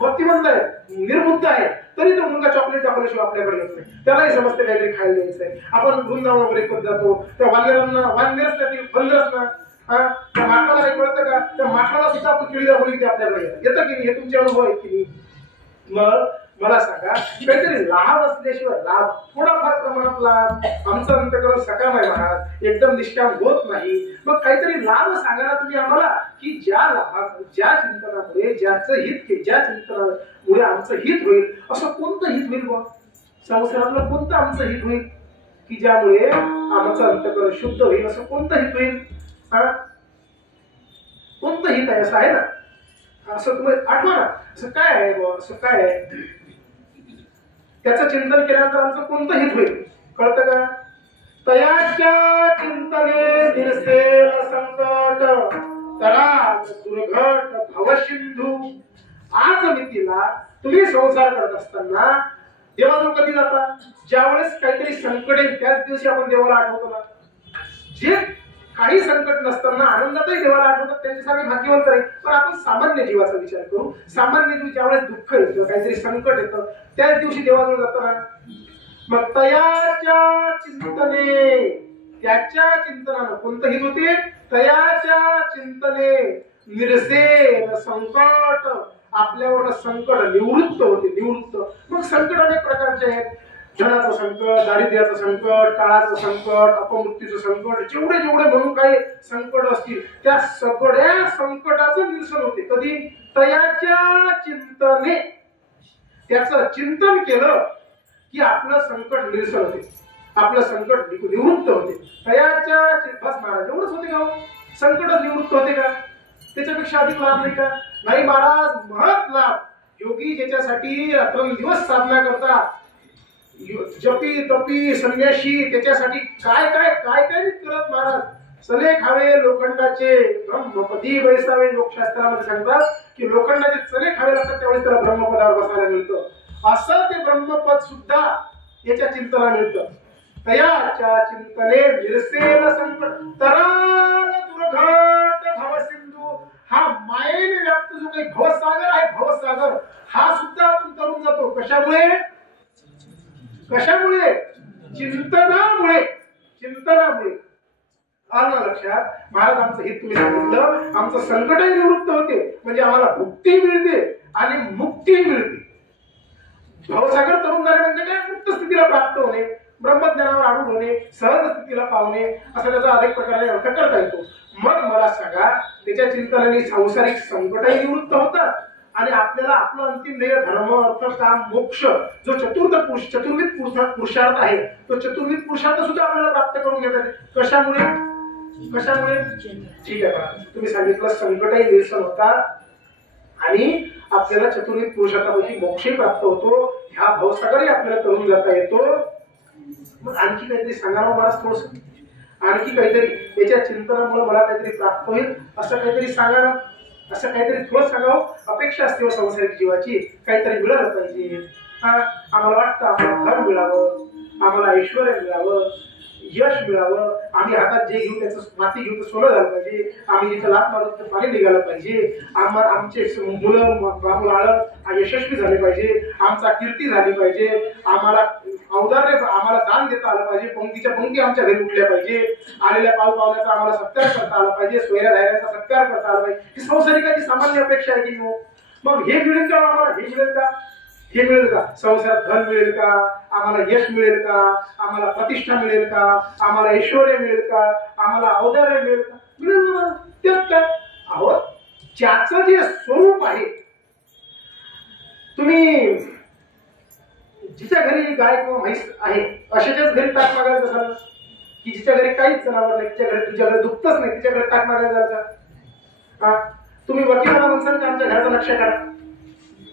मतिमंद आहे, निर्बुद्ध आहे, तरी तो मुलगा चॉकलेट दाखवल्याशिवाय आपल्याकडे येत नाही. त्यालाही समजते काहीतरी खायला द्यायचं आहे. आपण वृंदावन वगैरे करत जातो, त्या वानरच त्यातील बंदरच ना, त्या माठाला काही कळतं का? त्या माठाला सुद्धा आपण किळी दाखवली की आपल्याकडे येतं की नाही? हे तुमचे अनुभव आहेत की नाही? मग मला सांगा, काहीतरी लाभ असल्याशिवाय, लाभ थोडाफार प्रमाणात लाभ, आमचं अंतःकरण सकाम आहे महाराज, एकदम निष्काम होत नाही. मग काहीतरी लाभ सांगा ना तुम्ही आम्हाला, की ज्या चिंतनामुळे ज्या चिंतनामुळे आमचं हित होईल. असं कोणतं हित होईल बा संसारातलं? कोणतं आमचं हित होईल की ज्यामुळे आमचं अंतःकरण शुद्ध होईल? असं कोणतं हित होईल? कोणतं हित आहे? असं आहे ना, असं तुम्ही आठवा ना, असं काय आहे बा, असं काय आहे? त्याचं चिंतन केल्यानंतर आमचं कोणतं हित होईल कळतं का? तयाच्या चिंतने निरसेल संकट, तरा दुर्घट भवसिंधू. आज मितीला तुम्ही संसार करत असताना देवाजवळ कधी जाता? ज्यावेळेस काहीतरी संकट येईल त्याच दिवशी आपण देवाला आठवतो ना. जे काही संकट नसताना आनंदातही देवाला आठवतात त्यांच्यासारखे भाग्यवंत आहे. पण आपण सामान्य जीवाचा विचार करू. सामान्य जीव ज्यावेळेस दुःख येतं, काहीतरी संकट येतं, त्याच दिवशी देवाजवळ जाताना. मग तयाच्या चिंतने, त्याच्या चिंतनानं कोणतं हित होते? तयाच्या चिंतने निरसेल संकट, आपल्यावर संकट निवृत्त होते, निवृत्त. मग संकट अनेक प्रकारचे आहेत. धनाचं संकट, दारिद्र्याचं संकट, काळाचं संकट, अपमृत्यूचं संकट, जेवढे म्हणून काही संकट असतील त्या सगळ्या संकटाचं निरसन होते. कधी? तयाच्या चिंतने. त्याचं चिंतन केलं की आपलं संकट निरसन होते, आपलं संकट निवृत्त होते. तयाच्या बस महाराज एवढंच होते का? संकटच निवृत्त होते का? त्याच्यापेक्षा अधिक लाभ नाही का? नाही महाराज, महत् लाभ. योगी ज्याच्यासाठी रात्रंदिवस साधना करतात, जपी तपी संन्याशी, त्याच्यासाठी काय काय काय काय करत महाराज. चले खावे लोखंडाचे, ब्रह्मपदी बैसावे. लोकशास्त्रामध्ये सांगतात की लोखंडाचे चले खावे लागतात, त्यावेळेस त्याला ब्रह्मपदावर बसायला मिळतं. असं ते ब्रह्मपद सुद्धा याच्या चिंतना मिळतं. तयाच्या चिंतने निरसेल संकट, तराल दुर्घट भवसिंधू. हा मायेने व्याप्त जो काही भवसागर आहे, भवसागर हा सुद्धा आपण तरुण जातो. कशामुळे? कशामुळे? चिंतनामुळे. चिंतनामुळे. आलं लक्षात? महाराज आमचं हित तुम्ही सांगितलं, आमचं संकटही निवृत्त होते, म्हणजे आम्हाला मुक्ती मिळते आणि मुक्ती मिळते. भवसागर तरुण झाले म्हणजे काय? मुक्त स्थितीला प्राप्त होणे, ब्रह्मज्ञानावर आरूढ होणे, सहज स्थितीला पावणे, असा त्याचा अनेक प्रकारे अर्थ करता येतो. मग मला सांगा, त्याच्या चिंतनाने सांसारिक संकटही निवृत्त होतात आणि आपल्याला आपलं अंतिम ध्येय धर्म अर्थ काम मोक्ष जो चतुर्विध पुरुषार्थ आहे, तो चतुर्विध पुरुषार्थ सुद्धा आपल्याला प्राप्त करून घेतात. कशामुळे? कशामुळे? ठीक आहे बघा, तुम्ही सांगितलं संकटही निरसन होतात आणि आपल्याला चतुर्विध पुरुषार्थापैकी मोक्षही प्राप्त होतो. ह्या भवसागरही आपल्याला तरुण जाता येतो. मग आणखी काहीतरी सांगावं मला थोडस, आणखी काहीतरी याच्या चिंतनामुळे मला काहीतरी प्राप्त होईल असं काहीतरी सांगा ना. असं काहीतरी थोडं सांगावं. अपेक्षा असते संसारिक जीवाची, काहीतरी मिळालं पाहिजे. आम्हाला वाटतं आम्हाला धन मिळावं, आम्हाला ऐश्वर्य मिळावं, यश मिळावं, आम्ही हातात जे घेऊ त्याचं माती घेऊ तर सोनं झालं पाहिजे, आम्ही जिथं लात मारू तर पाणी निघालं पाहिजे, आमचे मुलं बाळ यशस्वी झाले पाहिजे, आमचा कीर्ती झाली पाहिजे, आम्हाला औदार्य, आम्हाला दान देता आलं पाहिजे, पंक्तीच्या पंक्ती आमच्या घरी उठल्या पाहिजे, आलेल्या पावपावल्याचा आम्हाला सत्कार करता आला पाहिजे, सोयऱ्या धायऱ्याचा सत्कार करता आला पाहिजे. ही संसारिकाची सामान्य अपेक्षा आहे की मग हे मिळेल का आम्हाला? हे मिळेल का? हे मिळेल का? संसारात धन मिळेल का? आम्हाला यश मिळेल का? आम्हाला प्रतिष्ठा मिळेल का? आम्हाला ऐश्वर्य मिळेल का? आम्हाला औदार्य मिळेल का? मिळेल ना. त्यात काय आहोत ज्याचं जे स्वरूप आहे, तुम्ही जिच्या घरी गाय किंवा म्हैस आहे अशाच्याच घरी ताक मागायला झालं, की जिच्या घरी काहीच जनावर नाही, तुझ्या घरी दुखतच नाही, तिच्या घरी ताक मागायला जायचं का? तुम्ही वकिलाला म्हणसाल की आमच्या घराचा नक्षा काढा,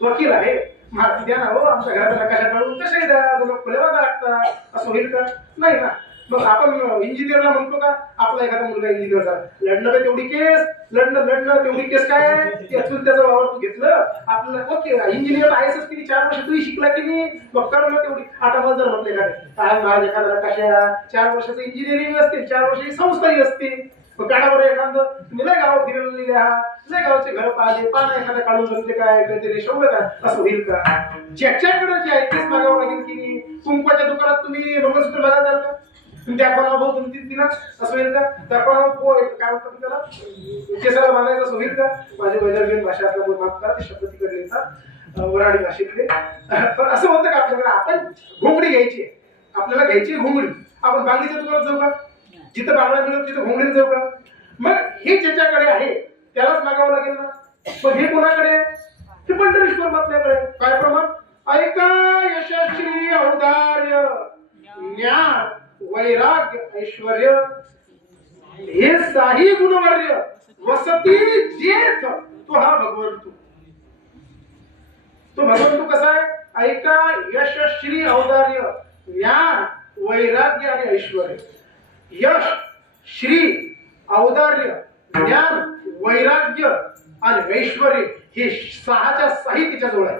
वकील आहे माहिती द्या ना, हो आमच्या घराचा नकाशा काढून कसे द्या, खुलेवा लागता, असं होईल का? नाही ना. मग आपण इंजिनियरला म्हणतो का आपला एखादा मुलगा इंजिनियर झाला, लढणं काय तेवढी केस, लढणं तेवढी केस काय यातून त्याचं वावर तू घेतलं आपल्याला, ओके इंजिनियर आहेसच की 4 वर्ष तूही शिकला की नाही, मग कर ना तेवढी. आता मला जर म्हटले काय माझ्या एखादा नकाशा 4 वर्षाचं इंजिनिअरिंग असते, 4 वर्षाची संस्थाही असते, मग काढावर एखादं तुम्ही लय गाव फिरवलेली आहात, लय गावचे घर पाहिले, पान एखादं काढून जमते काय काहीतरी शोभ का, असं होईल का? ज्याच्याकडे जे आहे तेच मागावं लागेल की नाही. कुंकवाच्या दुकानात तुम्ही मंगळसूत्र बघायला जाल का? त्या कोणाला भाऊ 2-3 दिनाच असं होईल का? त्या कोणाला काय म्हणतात त्याला केसाला बांधायचं असं होईल का? माझी वैदर्भीय भाषा असल्यामुळे माफ करा, ते शब्द तिकडे येतात वराडी भाषेतले. पण असं होतं का आपल्याकडे, आपण घोंगडी घ्यायची, आपल्याला घ्यायची घोंगडी, आपण बांगडीच्या दुकानात जाऊ का? जिथं बांगडा मिळत तिथं घोंगडीत जाऊ का? मग हे ज्याच्याकडे आहे त्यालाच मागावं लागेल ना. पण हे कोणाकडे? हे पंढरीश परमात्म्याकडे. काय प्रमाण? ऐका यशस्वी औदार्य ज्ञान वैराग्य ऐश्वर्य हे साही गुणवर्य वसती जेथ तो हा भगवंतू. तो भगवंतू कसा आहे? ऐका यशस्वी औदार्य ज्ञान वैराग्य आणि ऐश्वर्य. यश, श्री, औदार्य, ज्ञान, वैराग्य आणि ऐश्वर्य हे 6च्या 6 तिच्याजवळ आहे.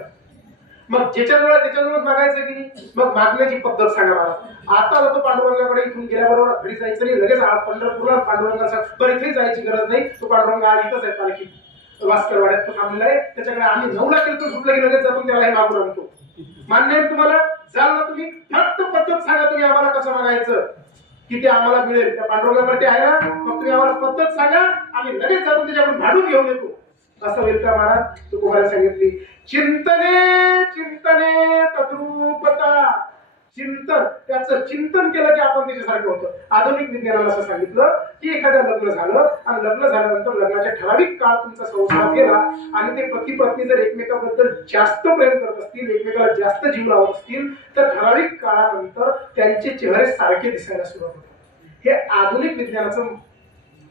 मग ज्याच्याजवळ त्याच्याजवळच मागायचं की नाही. मग मागण्याची पद्धत सांगा मला. आता जातो पांडुरंगाकडे, इथून गेल्याबरोबर घरी जायचं नाही, लगेच पंढरपूरला पांडुरंगाचा बरं इथेही जायची गरज नाही, तो पांडुरंग आज इथंच आहे पालखीत वास्करवाड्यात तो थांबलेला आहे, त्याच्याकडे आम्ही 9ला केलं सुटलं की लगेच जातो त्याला हे मागून आणतो. मान्य आहे तुम्हाला? जाल ना तुम्ही, फक्त पद्धत सांगा तुम्ही आम्हाला कसं मागायचं की ते आम्हाला मिळेल. त्या पांडुरंगाकडे ते आहे ना, मग तुम्ही आम्हाला पद्धत सांगा, आम्ही लगेच जातो त्याच्याकडून भाडून घेऊन येतो. असं होईल का महाराज? तुकोबाला सांगितली चिंतने चिंतने तद्रूपता. चिंतन, त्याचं चिंतन केलं की आपण त्याच्यासारखं होतं. आधुनिक विज्ञानाला असं सांगितलं की एखाद्या लग्न झालं आणि लग्न झाल्यानंतर लग्नाच्या ठराविक काळ तुमचा संसार गेला आणि ते पती पत्नी जर एकमेकाबद्दल जास्त प्रेम करत असतील, एकमेकाला जास्त जीव लावत असतील, तर ठराविक काळानंतर त्यांचे चेहरे सारखे दिसायला सुरुवात होतात. हे आधुनिक विज्ञानाचं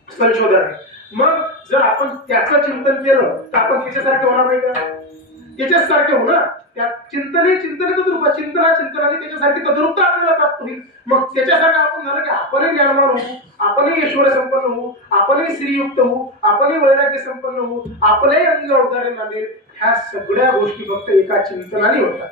संशोधन आहे. मग जर आपण त्याचं चिंतन केलं तर आपण त्याच्यासारखे होणार नाही का? त्याच्याच सारखे होणार. त्या चिंतने तद्रूप, चिंतनाने त्याच्यासारखी तद्रूपता आपल्याला प्राप्त होईल. मग त्याच्यासारखं आपण झालं की आपणही ज्ञानवान होऊ, आपणही ऐश्वर संपन्न होऊ, आपणही श्रीयुक्त होऊ, आपणही वैराग्य संपन्न होऊ, आपलंही अंग अवधारे लागेल. ह्या सगळ्या गोष्टी फक्त एका चिंतनाने होतात.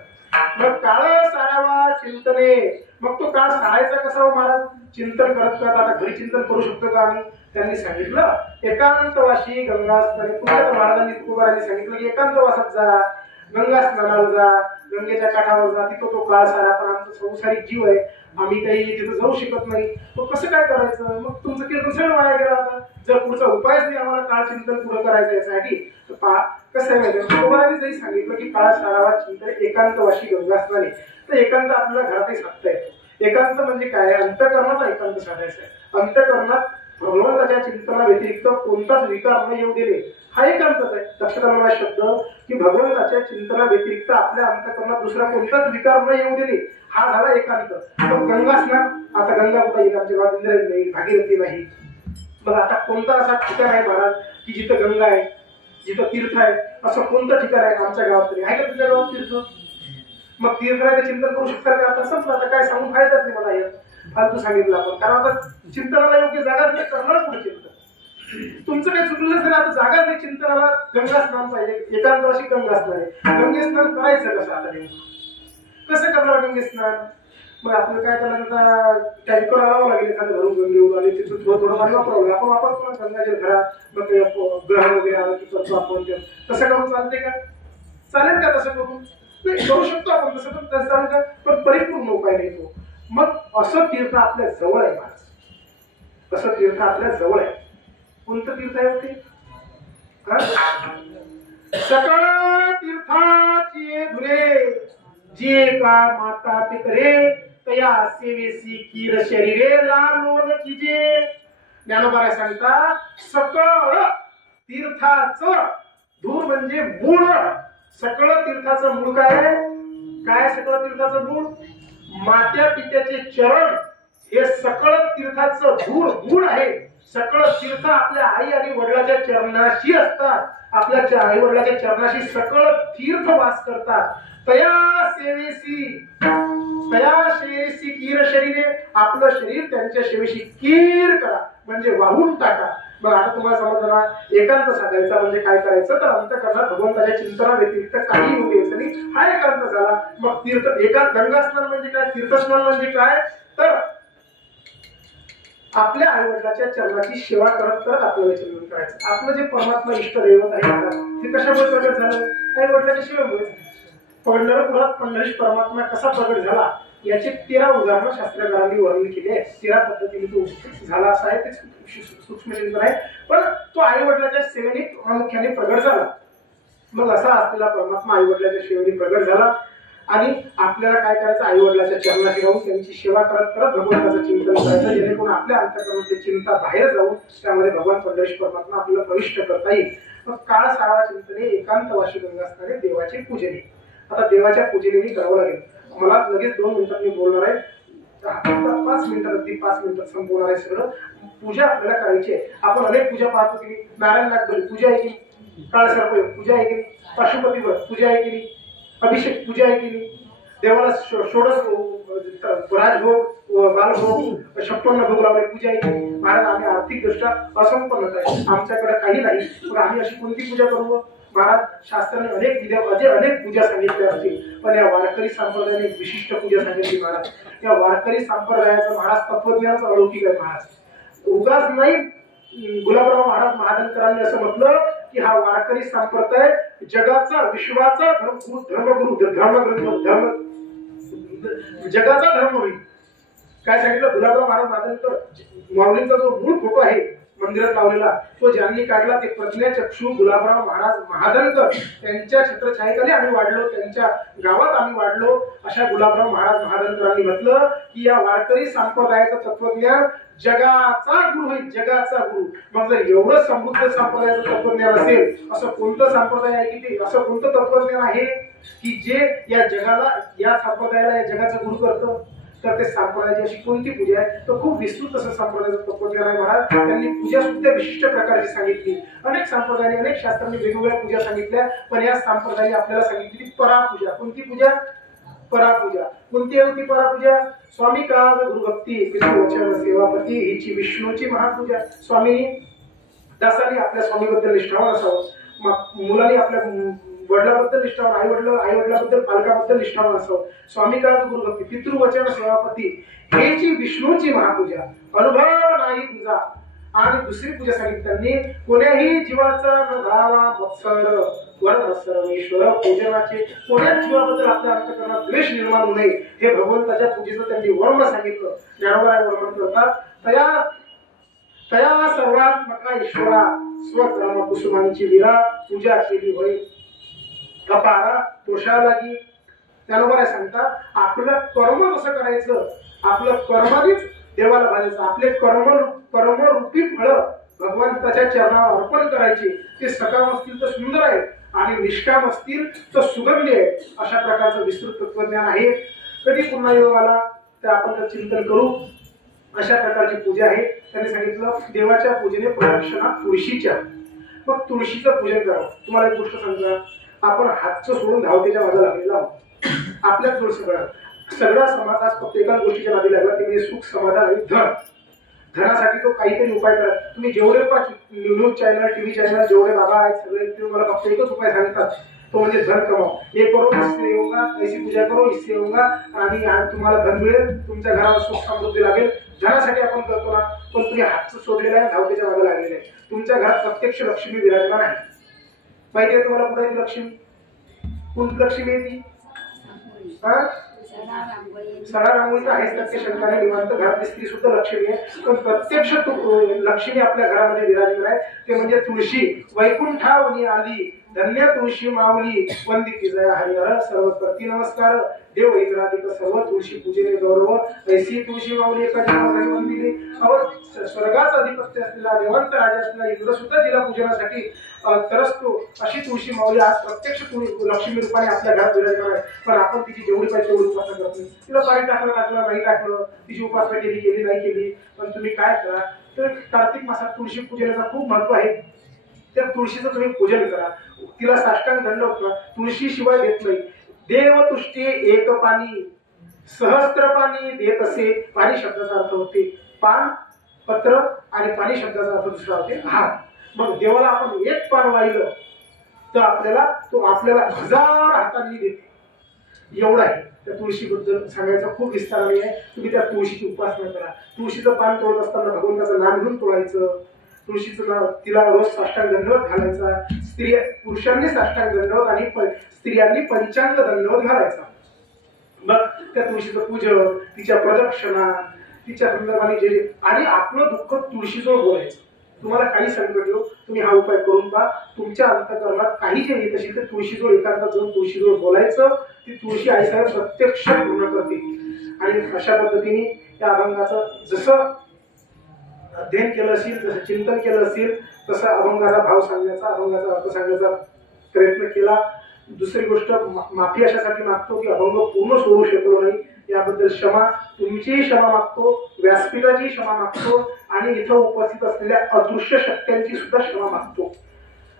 मग काळ सारावा चिंतने. मग तो काळ सारायचा कसा हो महाराज? चिंतन करत आता घरी चिंतन करू शकतो का आम्ही? त्यांनी सांगितलं एकांतवाशी गंगा स्नान. तुझ्या महाराजांनी तुकोबारांनी सांगितलं की एकांतवासात जा, गंगा स्नानाला जा, गंगेच्या काठावर जा, तिथं तो काळ सारा. पण आमचा संसारिक जीव आहे, आम्ही काही तिथं जाऊ शकत नाही. मग कसं काय करायचं? मग तुमचं कीर्तन सगळं वाया गेला. आता जर पुढचा उपायच नाही आम्हाला काळ चिंतन पुढं करायचं यासाठी, तर कसं आहे माहिती? तुकोबारांनी जरी सांगितलं की काळ सारावा चिंतन एकांतवाशी गंगा स्नाने, तर एकांत आपल्याला घरातही साधता येतो. एकांत म्हणजे काय? अंतःकरणाचा एकांत साधायचा आहे. अंतःकरणात भगवंताच्या चिंतना व्यतिरिक्त कोणताच विकार न येऊ दिले, हा एकांतच आहे. लक्षात आला शब्द की भगवंताच्या चिंतना व्यतिरिक्त आपल्या अंतःकरणात दुसरा कोणताच विकार न येऊ दिले, हा झाला एकांत. गंगा स्नान, आता गंगा कुठे येईल? आमच्या गावात इंद्रायणी नाही, भागीरथी नाही. मग आता कोणता असा ठिकाण आहे महाराज की जिथं गंगा आहे, जिथं तीर्थ आहे? असं कोणतं ठिकाण आहे आमच्या गावात तरी? आहे का तुमच्या गावात तीर्थ? मग तीर्थराय चिंतन करू शकता का? आता संपलं, आता काय सांगून फायदाच नाही मला. हे फालतू सांगितलं आपण, कारण आता चिंतनाला योग्य जागाच नाही, करणार पुढे चिंतन. तुमचं काही चुकलं असेल, आता जागाच नाही चिंतनाला. गंगा स्नान पाहिजे, एकांतवाशी गंगा स्नान आहे. गंगे स्नान करायचं कसं? आता कसं करणार गंगे स्नान? मग आपलं काय त्याला टँकर आणावं लागेल एखादं घरून गंगेवर, आणि तिथून थोडं पाणी वापरावं. आपण वापरतो गंगाजल घरात, मग ग्रहण वगैरे आलं की करतो आपण. तसं करून चालते का? चालेल का तसं करून? करू शकतो आपण तसं, पण तसं चालेल का? पण परिपूर्ण उपाय नाही तो. मग असं तीर्थ आपल्या जवळ आहे महाराज, असं तीर्थ आपल्या जवळ आहे. कोणतं तीर्थ आहे होते? सकळ तीर्थाची धुरे, जे का माता पितरे तया सेवेसी कीर शरीरे लालोन कीजे. ज्ञानोबा सांगता सकळ तीर्थाचं धूर म्हणजे मूळ. सकळ तीर्थाचं मूळ काय आहे? काय सकळ तीर्थाचं मूळ? मात्या पित्याचे चरण हे सकळ तीर्थाचं धूर मूळ आहे. सकळ तीर्थ आपल्या आई आणि वडिलांच्या चरणाशी असतात. आपल्या आई वडिलांच्या चरणाशी सकळ तीर्थ वास करतात. तया सेवेसी कीर शरीरे, आपलं शरीर त्यांच्या सेवेशी कीर करा म्हणजे वाहून टाका. मग आता तुम्हाला समजलं एकांत साधायचा म्हणजे काय करायचं, तर अंतःकरणात भगवंताच्या चिंतना व्यतिरिक्त काही होऊ द्यायचं नाही, हा एकांत झाला. मग तीर्थ एकांत गंगास्नान म्हणजे काय, तीर्थस्नान म्हणजे काय, तर आपल्या आई वडिलांच्या चरणाची सेवा करत करत आपल्याला चिंतन करायचं. आपलं जे परमात्मा इष्ट दैवत आहे ते कशामुळे प्रगट झालं? आई वडिलांच्या सेवेमुळे. पंढरपुरात पंढरीश परमात्मा कसा प्रगट झाला याचे 13 उदाहरणं शास्त्रकारांनी वर्णन केले आहे. 13 पद्धतीने तो झाला असा आहे, ते सूक्ष्म चिंतन आहे. पण तो आई वडिलांच्या सेवेने प्रामुख्याने प्रगट झाला. मग असा असलेला परमात्मा आई वडिलांच्या सेवेने प्रगट झाला आणि आपल्याला काय करायचं, आई वडिलांच्या चरणाशी राहून त्यांची सेवा करत करत भगवंताचं चिंतन करायचं, जेणेकरून आपल्या अंतःकरणातली चिंता बाहेर जाऊन त्यामध्ये भगवान पंढरीश परमात्मा आपल्याला प्रविष्ट करता येईल. मग काळ साळा चिंतने एकांतवासी गंगास्नाने देवाचे पूजने. आता देवाच्या पूजनेने करावं लागेल. मला लगेच 2 मिनिटात मी बोलणार आहे. 5 मिनिटात अगदी 5 मिनिटात संपवणार आहे सगळं. पूजा आपल्याला करायची आहे. आपण अनेक पूजा पाहतो की नारायण नागबली पूजा आहे की, काळसर्प पूजा आहे की, पशुपती पूजा आहे की, अभिषेक पूजा आहे की, देवाला षोडश राजभोग बालभोग 56 भोग लावले पूजा आहे की. महाराज आम्ही आर्थिक दृष्ट्या असंपन्न आहे, आमच्याकडे काही नाही, पण आम्ही अशी कोणती पूजा करू? महाराज शास्त्राने अनेक पूजा सांगितल्या असतील, पण या वारकरी संप्रदायाने एक विशिष्ट पूजा सांगितली. महाराज या वारकरी संप्रदायाचं महाराज तत्वज्ञानच अलौकिक आहे. महाराज उगाच नाही, गुलाबराव महाराज महादनकरांनी असं म्हटलं की हा वारकरी संप्रदाय जगाचा विश्वाचा धर्मगुरु जगाचा धर्म होईल. काय सांगितलं गुलाबराव महाराज महादनकर? माऊलींचा जो मूळ फोटो आहे मंदिरात लावलेला, तो ज्यांनी काढला ते प्रज्ञाचक्षू गुलाबराव महाराज महादनकर. त्यांच्या छत्रछायेखाली आम्ही वाढलो, त्यांच्या गावात आम्ही वाढलो. अशा गुलाबराव महाराज महादनकरांनी म्हटलं की या वारकरी संप्रदायाचं तत्वज्ञान जगाचा गुरु होईल, जगाचा गुरु. मग जर एवढं समृद्ध संप्रदायाचं तत्वज्ञान असेल, असं कोणतं संप्रदाय आहे की ते, असं कोणतं तत्वज्ञान आहे की जे या जगाला, या संप्रदायाला, या जगाचं गुरु करतं? तर ते संप्रदायाची अशी कोणती पूजा आहे? तर खूप विस्तृत असं संप्रदायाचं तत्वज्ञान आहे. महाराज त्यांनी पूजा सुद्धा विशिष्ट प्रकारची सांगितली. अनेक संप्रदायांनी, अनेक शास्त्रांनी वेगवेगळ्या पूजा सांगितल्या, पण या संप्रदायाने आपल्याला सांगितली परापूजा. कोणती पूजा? परापूजा. कोणती होती परापूजा? स्वामी काज गुरुभक्ती पितृवचन सेवापती हिची विष्णूची महापूजा. स्वामी दासांनी आपल्या स्वामीबद्दल निष्ठावान असावं, मुलांनी आपल्या वडिलाबद्दल निष्ठावान, आई वडिलाबद्दल पालकाबद्दल निष्ठावान असावं. स्वामी काज गुरुभक्ती पितृवचन सेवापती हेची विष्णूची महापूजा. अनुभव नाही तुझा. आणि दुसरी पूजा सांगितली त्यांनी, कोण्याही जीवाचा न घावा मत्सर वरमत्सरमेश्वर पूजनाचे. कोण्याच जीवाबद्दल आपल्या अंतःकरणात द्वेष निर्माण होऊ नये हे भगवंताच्या पूजेचं त्यांनी वर्म सांगितलं. ज्ञानोबा वर्णन करतात, तया सर्वात्मका ईश्वरा स्वकर्म कुसुमांची विरा पूजा केली होय अपारा तोषा लागी. ज्ञानोबा सांगतात आपलं कर्म कसं करायचं, आपलं कर्मानेच देवाला भाजायचं. आपले कर्मरूपी फळ भगवंताच्या चरणावर अर्पण करायचे. ते सकाम असतील तर सुंदर आहे आणि निष्काम असतील तर सुगंधी आहे. अशा प्रकारचं विस्तृत तत्वज्ञान आहे. कधी पुन्हा योग आला तर आपण चिंतन करू. अशा प्रकारची पूजा आहे. त्यांनी सांगितलं देवाच्या पूजेने प्रदक्षिणा तुळशीच्या. मग तुळशीचं पूजन करावं. तुम्हाला एक गोष्ट सांगा, आपण हातचं सोडून धावतेच्या मागे लागलेला आहोत. आपल्याच जोड सगळा समाज आज फक्त एकाच गोष्टीच्या नादी लागला, ते म्हणजे सुख समाधान आणि धन. धनासाठी तो काहीतरी उपाय करा. तुम्ही जेवढे न्यूज चॅनल, टीव्ही चॅनल, जेवढे बाबा आहेत सगळे, ते मला फक्त एकच उपाय सांगतात, तो म्हणजे धन कमाव. हे करो इससे होगा, ऐसी पूजा करो इससे होगा, आणि तुम्हाला धन मिळेल, तुमच्या घराला सुख समृद्धी लागेल. धनासाठी आपण करतो ना, पण तुम्ही हातचं सोडलेलं आहे, धावतेच्या मागे लागलेलं आहे. तुमच्या घरात प्रत्यक्ष लक्ष्मी विराजमान आहे. माहिती आहे तुम्हाला कुठे आहे लक्ष्मी? कोणती लक्ष्मी आहे ती? सडा रांगोळीचा आहेच नक्की शंकाने निवांत. घरातली स्त्री सुद्धा लक्ष्मी आहे, पण प्रत्यक्ष लक्ष्मी आपल्या घरामध्ये विराजमान आहे. ते म्हणजे तुळशी. वैकुंठावनी आली धन्य तुळशी माऊली वंदिती जया हरिहर सर्व प्रति नमस्कार. देव इंद्रादिक सर्व तुळशी पूजेने गौरव ऐसी तुळशी माऊली एका जन्मासाठी वंदिली. अहो स्वर्गाचा अधिपत्य असलेला देवांचा राजा असलेला इंद्र सुद्धा तिला पूजनासाठी तरसतो. अशी तुळशी माऊली आज प्रत्यक्ष लक्ष्मी रूपाने आपल्या घरात विराजमान आहे. पण आपण तिची जेवढी पाहिजे तेवढी उपासना करत नाही. तिला पाणी टाकलं नाही टाकलं, तिची उपासना केली नाही केली. पण तुम्ही काय करा, तर कार्तिक मासात तुळशी पूजनाचं खूप महत्व आहे. त्या तुळशीचं तुम्ही पूजन करा, तिला साष्टांग दंडवत करा. तुळशी शिवाय देत नाही. देव तुष्टी एक पाणी सहस्त्र पाणी देत असे. पाणी शब्दाचा अर्थ होते पान, पत्र, आणि पाणी शब्दाचा अर्थ दुसरा होते हात. मग देवाला आपण एक पान वाहिलं तर आपल्याला 1000 हातांनी देते. एवढा आहे त्या तुळशीबद्दल सांगायचं, खूप विस्ताराने आहे. तुम्ही त्या तुळशीची उपासना करा. तुळशीचं पान तोडत असताना भगवंताचं नाम घेऊन तोडायचं. तुळशीचं नाव, तिला रोज साष्टांग दंडवत घालायचा. पुरुषांनी साष्टांग दंडवत आणि स्त्रियांनी पंचांग दंडवत घालायचा. मग त्या तुळशीचं पूजन, तिच्या प्रदक्षिणा, तिच्या संदर्भाने आणि आपलं दुःख तुळशीजवळ बोलायचं. तुम्हाला काही संकट येऊ, तुम्ही हा उपाय करून पहा. तुमच्या अंतःकरणात काही जे येत असेल तर तुळशीजवळ एकांतात जाऊन तुळशीजवळ बोलायचं. ती तुळशी आईसाहेब प्रत्यक्ष पूर्ण करते. आणि अशा पद्धतीने त्या अभंगाचं जसं अध्ययन केलं असेल, जसं चिंतन केलं असेल, तसं अभंगाचा भाव सांगण्याचा, अभंगाचा अर्थ सांगण्याचा प्रयत्न केला. दुसरी गोष्ट, माफी अशासाठी मागतो की अभंग पूर्ण सोडू शकलो नाही, याबद्दल क्षमा. तुमचीही क्षमा मागतो, व्यासपीठाची क्षमा मागतो, आणि इथं उपस्थित असलेल्या अदृश्य शक्त्यांची सुद्धा क्षमा मागतो.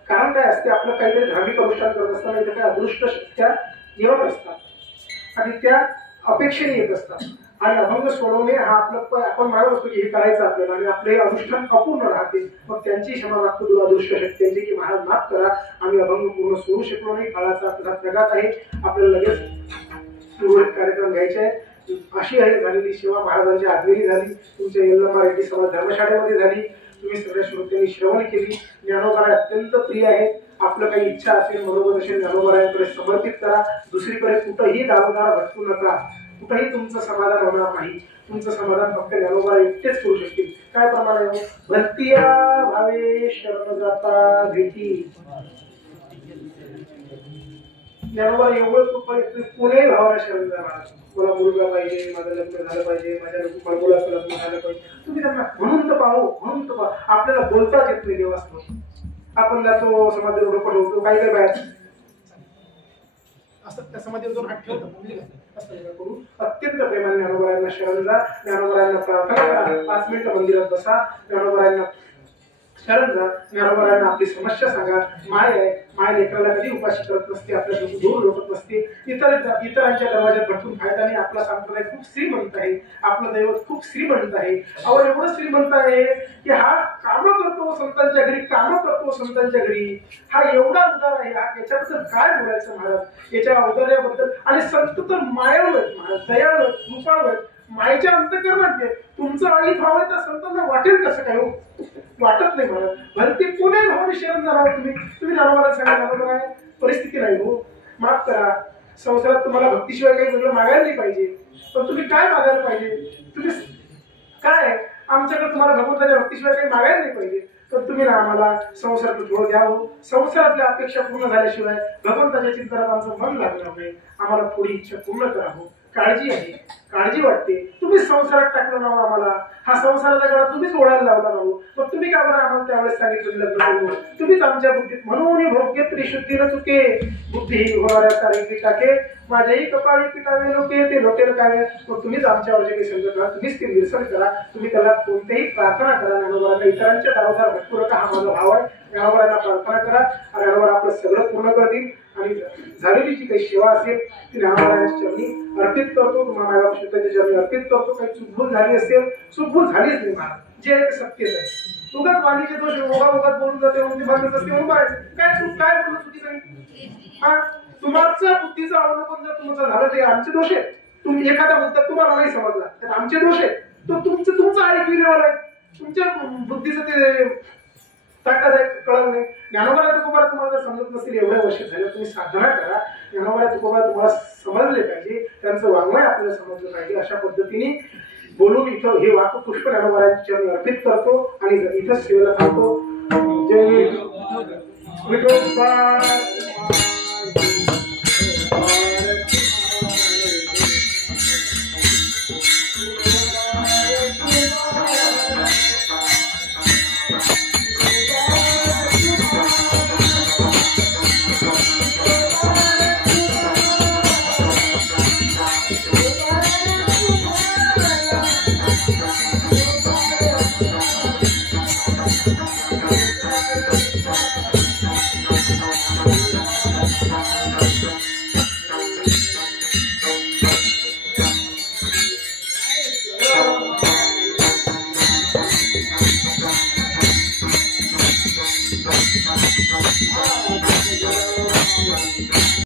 कारण काय असते, आपलं काहीतरी धार्मिक अनुष्ठान करत असताना इथं काही अदृश्य शक्त्या येत असतात आणि त्या अपेक्षेने येत असतात. आणि अभंग सोडवणे हा आपलं आपण म्हणत असतो की हे करायचं आपल्याला, आणि आपलं हे अनुष्ठान अपूर्ण राहते. मग त्यांची क्षमा मागतो तुला अदृश्य शक्त्यांची की महाराज माफ करा, आम्ही अभंग पूर्ण सोडू शकलो नाही. काळाचा आपला प्रघात आहे, आपल्याला लगेच उर्वरित कार्यक्रम घ्यायचे आहेत. अशी आहे झालेली सेवा महाराजांची आगरी झाली, तुमच्या यल्लमा रेड्डी समाज धर्मशाळेमध्ये झाली. तुम्ही सगळ्या श्रोत्यांनी श्रवण केली. ज्ञानोबा अत्यंत प्रिय आहे. आपलं काही इच्छा असेल, मनोबल असेल, ज्ञानोबारायांकडे समर्पित करा. दुसरीकडे कुठंही दारोदार भटकू नका. कुठंही तुमचं समाधान होणार नाही. तुमचं समाधान फक्त ज्ञानोबा एकटेच करू शकतील. काय प्रमाणे हो, भक्तिया भावे शरण जाता भेटी. ज्ञानोबा एवढं कृपा कोणीही भावाला शरण जाणार. मला मुलगा पाहिजे, माझं लग्न झालं पाहिजे, माझ्या मुलाचं लग्न झालं पाहिजे. तुम्ही त्यांना म्हणून तर पाहू. आपल्याला बोलताच येत नाही देवासमोर. आपण जातो समाधी रोड पडवतो, काही काय बाहेर असं त्या समाधीवर जाऊन हात ठेवतो. अत्यंत प्रेमाने ज्ञानोबारायांना शरण जा. ज्ञानोबारायांना प्रार्थना करा. 5 मिनिटं मंदिरात बसा. ज्ञानोबारायांना शरण जा. ज्ञानोबारायांना आपली समस्या सांगा. माय आहे, माय लेकराला कधी उपाशी करत नसते, आपल्या दूर लोटत नसते. इतरांच्या दरवाज्यात भटकून फायदा नाही. आपला संप्रदाय खूप श्रीमंत आहे, आपलं दैवत खूप श्रीमंत आहे. अहो एवढं श्रीमंत आहे की हा कामं करतो संतांच्या घरी, संतांच्या घरी. हा एवढा उदार आहे. याच्याबद्दल काय बोलायचं महाराज, याच्या औदार्याबद्दल. आणि संत तर मायाळू आहेत महाराज, दयाळू आहेत, कृपाळू आहेत. मायेच्या अंतकरणात तुमचं आई भाव आहे, त्या संतांना वाटेल कसं काय हो? वाटत नाही महाराज. भरती पुणे भावाने शरण जाणार तुम्ही ज्ञानोबाला सांगा, ज्ञानोबा आहे परिस्थिती नाही हो, माफ करा. संसारात तुम्हाला भक्तीशिवाय काही वेगळं मागायला नाही पाहिजे. पण तुम्ही काय मागायला पाहिजे? तुम्ही काय, आमच्याकडे तुम्हाला भगवंताच्या भक्तीशिवाय काही मागायला नाही पाहिजे. तर तुम्ही ना आम्हाला संसारात थोडं द्यावं. संसारातल्या अपेक्षा पूर्ण झाल्याशिवाय भगवंताच्या चिंतनात आमचं मन लागणार नाही. आम्हाला थोडी इच्छा पूर्ण करावं. काळजी आहे, काळजी वाटते. तुम्ही संसारात टाकलं नाव आम्हाला, हा संसाराचा गळा तुम्हीच ओढायला लावला नाव. मग तुम्ही का बरं आम्हाला त्यावेळेस सांगितलं लग्न करू? तुम्हीच आमच्या बुद्धीत म्हणून भोग्य त्रिशुद्धी न चुके बुद्धी होणाऱ्या सारे टाके माझ्याही कपाळी पिटावे लोके ते लोके काय. मग तुम्हीच आमच्यावर जे काही समजत करा, तुम्हीच ते निरसन करा. तुम्ही त्याला कोणत्याही प्रार्थना करा. ज्ञानोबाला इतरांच्या दारोदार भटकू नका. हा माझा भाव आहे. ज्ञानोबाला प्रार्थना करा आणि ज्ञानोबा आपलं सगळं पूर्ण करतील. आणि झालेली जी काही सेवा असेल ती ज्ञानोबाच्या चरणी अर्पित करतो. तुम्हाला मागापासून चरणी अर्पित करतो. काही चुकभूल झाली असेल, चुकभूल झालीच नाही महाराज, जे आहे ते सत्यच आहे. उगाच वाणीचे दोष ओघात बोलून जाते म्हणून बांधत असते म्हणून काय चूक, काय बोलू चुकी नाही. हा तुमचा बुद्धीचं अवलोकन जर तुमचं झालं ते आमचे दोष आहे. तुम्ही एखादा मुद्दा तुम्हाला नाही समजला तर आमचे दोष आहे. तो तुमचं ऐकविण्यावर आहे. तुमच्या बुद्धीचं ते ताकद आहे, कळलं नाही. ज्ञानोबा तुकोबा तुम्हाला जर समजत नसेल, एवढ्या वर्ष झालं तुम्ही साधना करा. ज्ञानोबा तुकोबा तुम्हाला समजले पाहिजे, त्यांचं वाङ्मय आपल्याला समजलं पाहिजे. अशा पद्धतीने बोलून इथं हे वाकपुष्प ज्ञानोबाच्या चरणी अर्पित करतो आणि इथंच सेवेला थांबतो. जय विठोबा. हा,